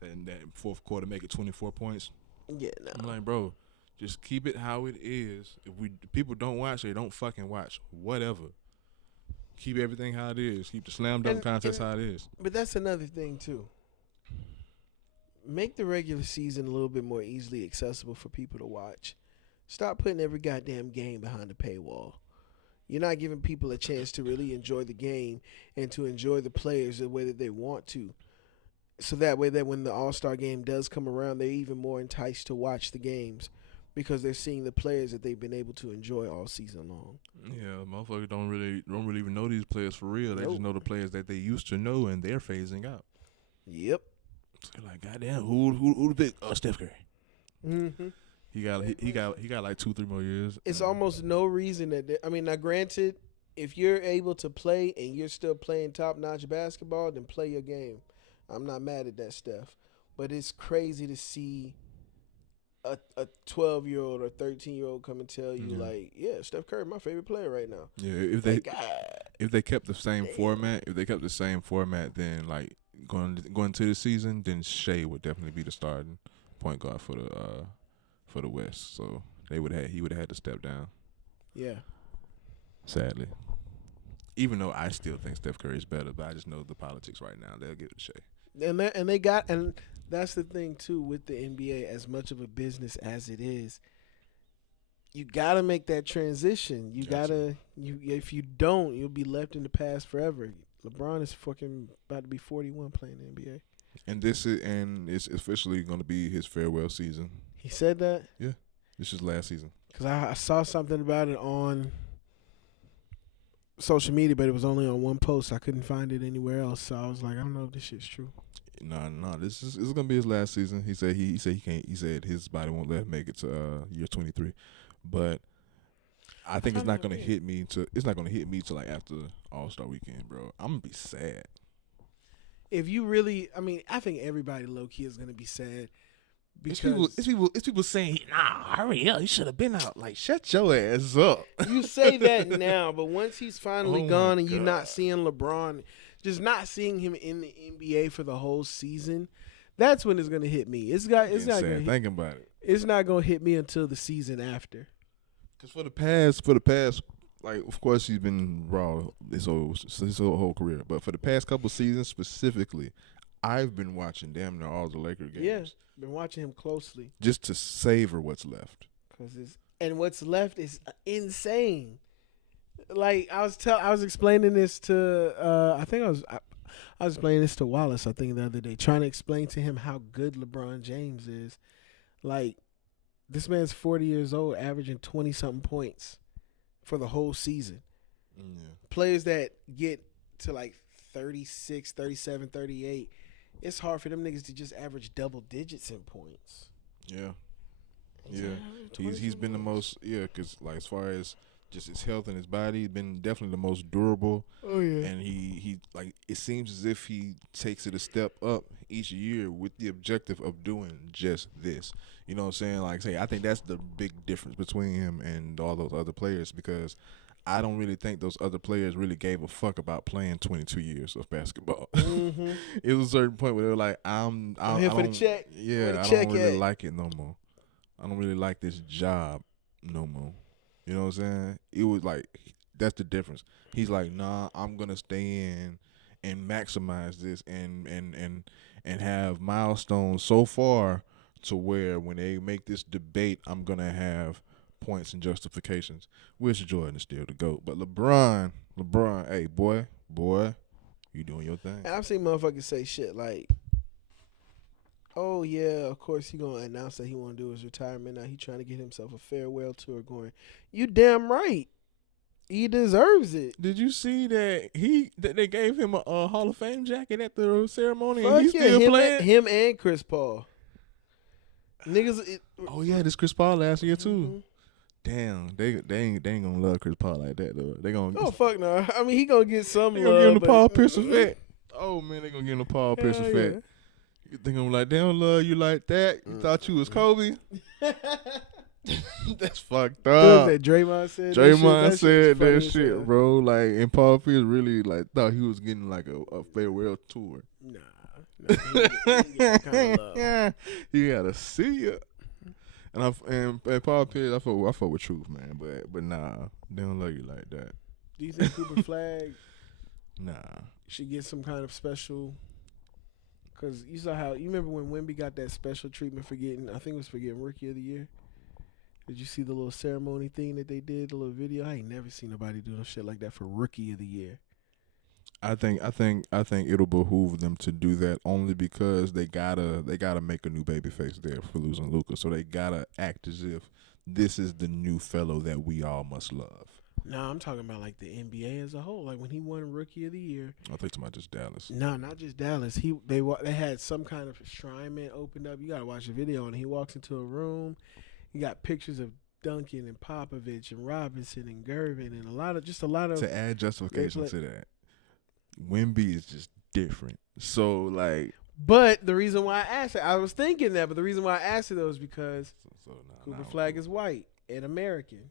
That fourth quarter, make it 24 points. Yeah, no. I'm like, bro, just keep it how it is. If people don't watch, they don't fucking watch. Whatever. Keep everything how it is. Keep the slam dunk contest how it is. But that's another thing too. make the regular season a little bit more easily accessible for people to watch. Stop putting every goddamn game behind a paywall. You're not giving people a chance to really enjoy the game and to enjoy the players the way that they want to. So that way that when the All-Star game does come around, they're even more enticed to watch the games because they're seeing the players that they've been able to enjoy all season long. Yeah, motherfuckers don't really even know these players for real. They just know the players that they used to know, and they're phasing out. Yep. So like, goddamn, who the pick? Steph Curry. Mm-hmm. He got like 2-3 more years. It's almost no reason that now granted, if you're able to play and you're still playing top-notch basketball, then play your game. I'm not mad at that, Steph. But it's crazy to see a 12-year-old or 13-year-old come and tell you, like, yeah, Steph Curry, my favorite player right now. Yeah, if they kept the same format, then like going to the season, then Shea would definitely be the starting point guard for the West. So he would have had to step down. Yeah. Sadly. Even though I still think Steph Curry is better, but I just know the politics right now. They'll give it to Shea. And that's the thing too with the NBA. As much of a business as it is, you gotta make that transition. If you don't, you'll be left in the past forever. LeBron is fucking about to be 41 playing the NBA. And it's officially going to be his farewell season. He said that? Yeah, this is last season. Because I saw something about it on social media, but it was only on one post. I couldn't find it anywhere else, so I was like, I don't know if this shit's true. No, this is gonna be his last season. He said he can't. He said his body won't let him make it to year 23, but I think it's not gonna hit me till like after All-Star weekend, bro. I'm gonna be sad. If you really, I think everybody low key is gonna be sad. Because it's people saying, nah, hurry up, you should have been out. Like, shut your ass up. You say that now, but once he's finally gone and you're not seeing LeBron, just not seeing him in the NBA for the whole season, that's when it's gonna hit me. It's not gonna thinking about it. It's not gonna hit me until the season after. Because for the past, like, of course he's been raw his whole career, but for the past couple seasons specifically, I've been watching damn near all the Laker games. Yeah, been watching him closely just to savor what's left. And what's left is insane. Like I was explaining this to I was explaining this to Wallace, I think, the other day, trying to explain to him how good LeBron James is. Like, this man's 40 years old, averaging 20-something points for the whole season. Yeah. Players that get to like 36, 37, 38, it's hard for them niggas to just average double digits in points. Yeah. Yeah. He's been the most, because like as far as just his health and his body, he's been definitely the most durable. Oh yeah. And he like, it seems as if he takes it a step up each year with the objective of doing just this. You know what I'm saying? Like, I think that's the big difference between him and all those other players, because I don't really think those other players really gave a fuck about playing 22 years of basketball. Mm-hmm. It was a certain point where they were like, I'm here for the check. Yeah, I don't really like it no more. I don't really like this job no more. You know what I'm saying? It was like, that's the difference. He's like, nah, I'm gonna stay in and maximize this and have milestones so far to where when they make this debate, I'm gonna have points and justifications. Which Jordan is still the GOAT. But LeBron, hey, boy, you doing your thing. And I've seen motherfuckers say shit like, oh, yeah, of course he going to announce that he want to do his retirement. Now he trying to get himself a farewell tour going. You damn right. He deserves it. Did you see that they gave him a Hall of Fame jacket at the ceremony? Fuck, and he's still playing? Him and Chris Paul. Niggas. This Chris Paul last year, too. Mm-hmm. Damn, they ain't gonna love Chris Paul like that, though. They gonna. Oh, fuck no. I mean, he gonna get some they love. Gonna give him the Paul Pierce effect. Oh, man, they gonna give him the Paul Pierce effect. Yeah. You think I'm like, they don't love you like that? You thought you was Kobe? That's fucked up. That Draymond said that shit, bro. Like, and Paul Pierce really like thought he was getting like a farewell tour. Nah, he kind of love. He gotta see ya. And Paul Pierce, I fuck with Truth, man. But nah, they don't love you like that. Do you think Cooper Flag should get some kind of special Because you saw how, you remember when Wemby got that special treatment for getting, I think it was for getting Rookie of the Year? Did you see the little ceremony thing that they did, the little video? I ain't never seen nobody do no shit like that for Rookie of the Year. I think it'll behoove them to do that only because they gotta make a new babyface there for losing Luka. So they gotta act as if this is the new fellow that we all must love. No, I'm talking about like the NBA as a whole. Like when he won Rookie of the Year. I think it's about just Dallas. No, not just Dallas. They had some kind of enshrinement opened up. You gotta watch the video, and he walks into a room. You got pictures of Duncan and Popovich and Robinson and Gervin and a lot of. To add justification to that, Wemby is just different. So like. But the reason why I asked it, I was thinking that, but the reason why I asked it though is because Cooper Flag is white and American.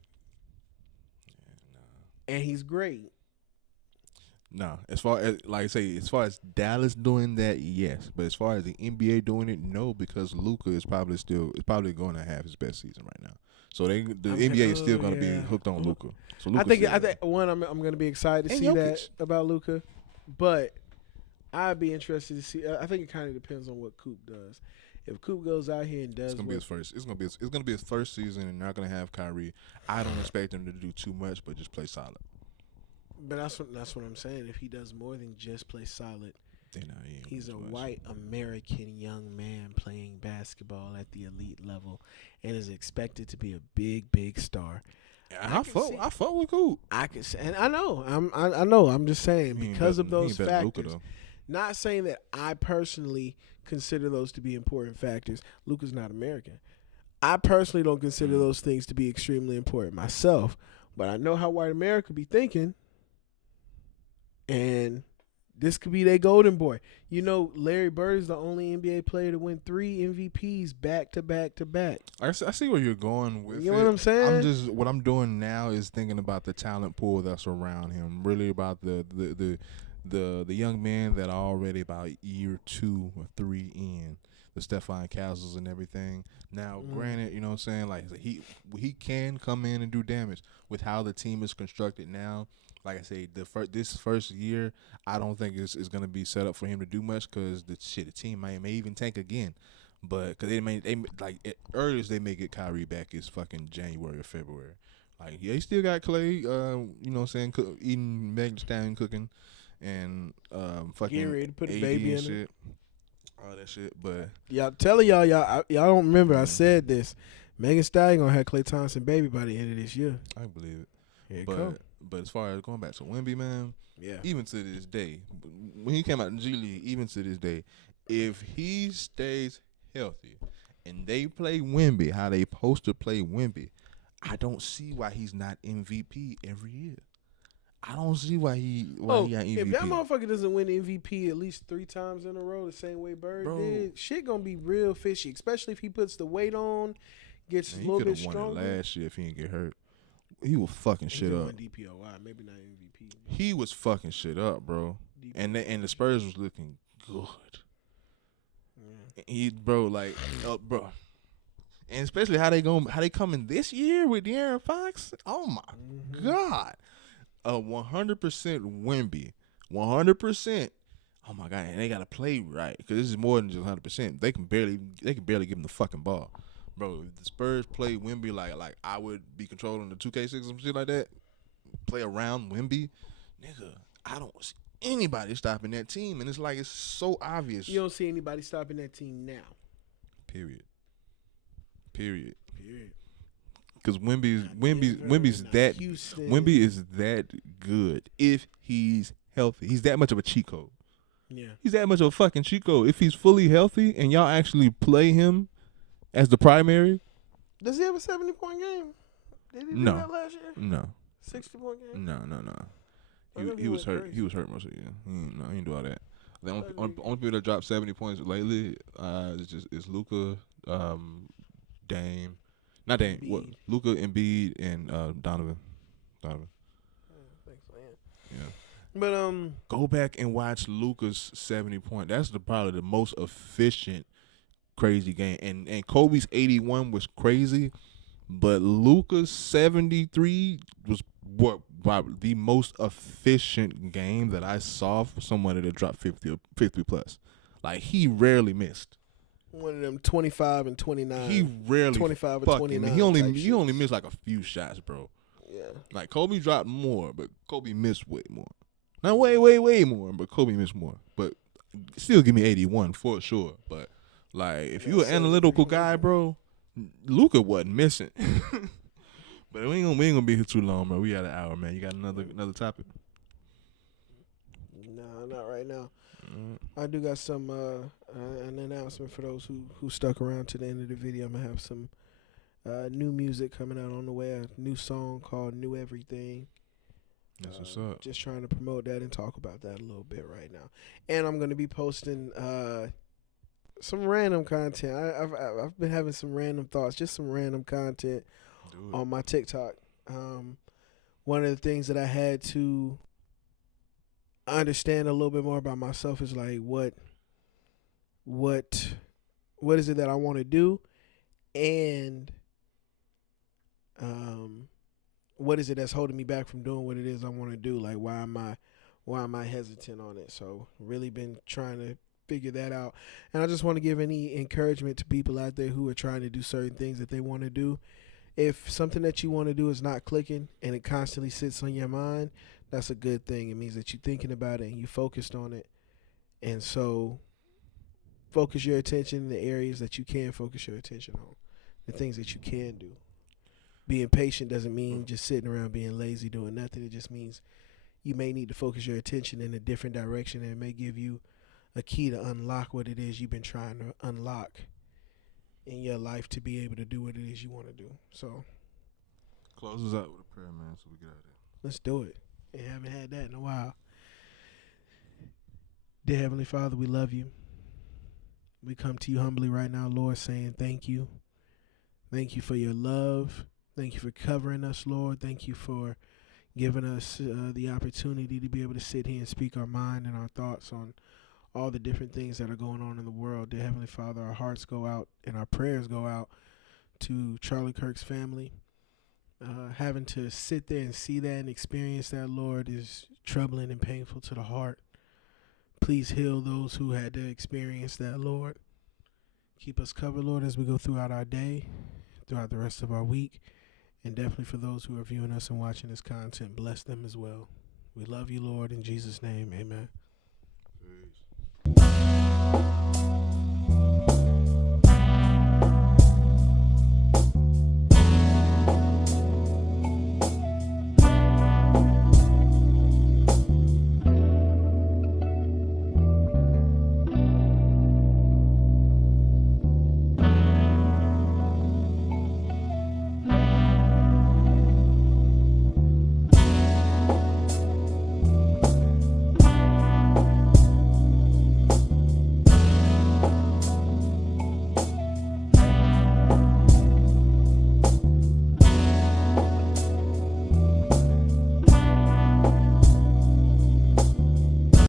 And he's great. No, as far as like I say, as far as Dallas doing that, yes. But as far as the NBA doing it, no, because Luka is probably going to have his best season right now. So the NBA is still going to be hooked on Luka. So I think one, I'm going to be excited to see Jokic. That about Luka, but I'd be interested to see. I think it kind of depends on what Coop does. If Coop goes out here and does, it's gonna be his first. It's gonna be his first season, and they're not gonna have Kyrie. I don't expect him to do too much, but just play solid. But that's what I'm saying. If he does more than just play solid, he's a white American young man playing basketball at the elite level, and is expected to be a big star. I fuck with Coop. I can say, and I know. I know. I'm just saying because of those factors. Luka, not saying that I personally consider those to be important factors. Luka's not American. I personally don't consider those things to be extremely important myself, but I know how white America be thinking, and this could be their golden boy. You know, Larry Bird is the only NBA player to win 3 MVPs back to back to back. I see where you're going with it. You know what I'm saying? What I'm doing now is thinking about the talent pool that's around him. Really about the young men that are already about year 2 or 3 in, the Stephon Castles and everything. Now, granted, you know what I'm saying, like he can come in and do damage with how the team is constructed now. Like I say, this first year, I don't think is going to be set up for him to do much because the team may even tank again. But because they at earliest they may get Kyrie back is fucking January or February. Like he still got Clay, you know what I'm saying, eating Megan Thee Stallion cooking. And fucking get ready to put a AD baby and in shit, all that shit. But y'all telling y'all don't remember. I said this. Megan Thee Stallion gonna have Klay Thompson baby by the end of this year. I believe it. Here it but come. But as far as going back to Wemby, man, yeah. Even to this day, when he came out in G League, even to this day, if he stays healthy and they play Wemby how they supposed to play Wemby, I don't see why he's not MVP every year. I don't see why he got MVP. If that motherfucker doesn't win MVP at least 3 times in a row, the same way Bird did, shit gonna be real fishy. Especially if he puts the weight on, gets a little bit stronger. He could have won it last year if he didn't get hurt. He was fucking shit up. DPOY, maybe not MVP. He was fucking shit up, bro. And the Spurs was looking good. Yeah. Bro, and especially how they coming this year with De'Aaron Fox. Oh my God. 100% Wemby, 100%. Oh my God, and they gotta play right because this is more than just 100%. They can barely give him the fucking ball, bro. If the Spurs play Wemby like I would be controlling the 2K6 or some shit like that. Play around Wemby, nigga. I don't see anybody stopping that team, and it's so obvious. You don't see anybody stopping that team now. Period. Because Wemby's that good if he's healthy. He's that much of a cheat code. Yeah. He's that much of a fucking cheat code. If he's fully healthy and y'all actually play him as the primary. Does he have a 70-point game? Did he do that last year? No. 60-point game? No. He was hurt. Crazy. He was hurt most of the year. He didn't do all that. The only people that dropped 70 points lately is Luka, Dame. Not Dame. What? Luka, Embiid, and Donovan. Thanks, man. Yeah. But go back and watch Luka's 70-point. That's probably the most efficient crazy game. And Kobe's 81 was crazy, but Luka's 73 was probably the most efficient game that I saw for someone that dropped 50 plus. Like, he rarely missed. One of them 25 and 29. He rarely 25 and fucking. 29. He only shits. missed like a few shots, bro. Yeah. Like, Kobe dropped more, but Kobe missed way more. Not way more, but Kobe missed more. But still give me 81 for sure. But, like, if you an analytical guy, bro, Luka wasn't missing. But we ain't gonna be here too long, bro. We got an hour, man. You got another topic? No, not right now. I do got some an announcement for those who stuck around to the end of the video. I'm gonna have some new music coming out on the way. A new song called "New Everything." That's what's up. Just trying to promote that and talk about that a little bit right now. And I'm gonna be posting some random content. I've been having some random thoughts, just some random content on my TikTok. One of the things that I had to understand a little bit more about myself is like what is it that I want to do, and what is it that's holding me back from doing what it is I want to do? Like, why am I hesitant on it? So really been trying to figure that out. And I just want to give any encouragement to people out there who are trying to do certain things that they want to do. If something that you want to do is not clicking and it constantly sits on your mind, that's a good thing. It means that you're thinking about it and you focused on it. And so focus your attention in the areas that you can focus your attention on, the things that you can do. Being patient doesn't mean just sitting around being lazy doing nothing. It just means you may need to focus your attention in a different direction, and it may give you a key to unlock what it is you've been trying to unlock in your life to be able to do what it is you want to do. So close us out with a prayer, man, so we get out of there. Let's do it. We haven't had that in a while. Dear Heavenly Father, we love you. We come to you humbly right now, Lord, saying thank you. Thank you for your love. Thank you for covering us, Lord. Thank you for giving us the opportunity to be able to sit here and speak our mind and our thoughts on all the different things that are going on in the world. Dear Heavenly Father, our hearts go out and our prayers go out to Charlie Kirk's family. Having to sit there and see that and experience that, Lord, is troubling and painful to the heart. Please heal those who had to experience that, Lord. Keep us covered, Lord, as we go throughout our day, throughout the rest of our week. And definitely for those who are viewing us and watching this content, bless them as well. We love you, Lord. In Jesus' name, amen.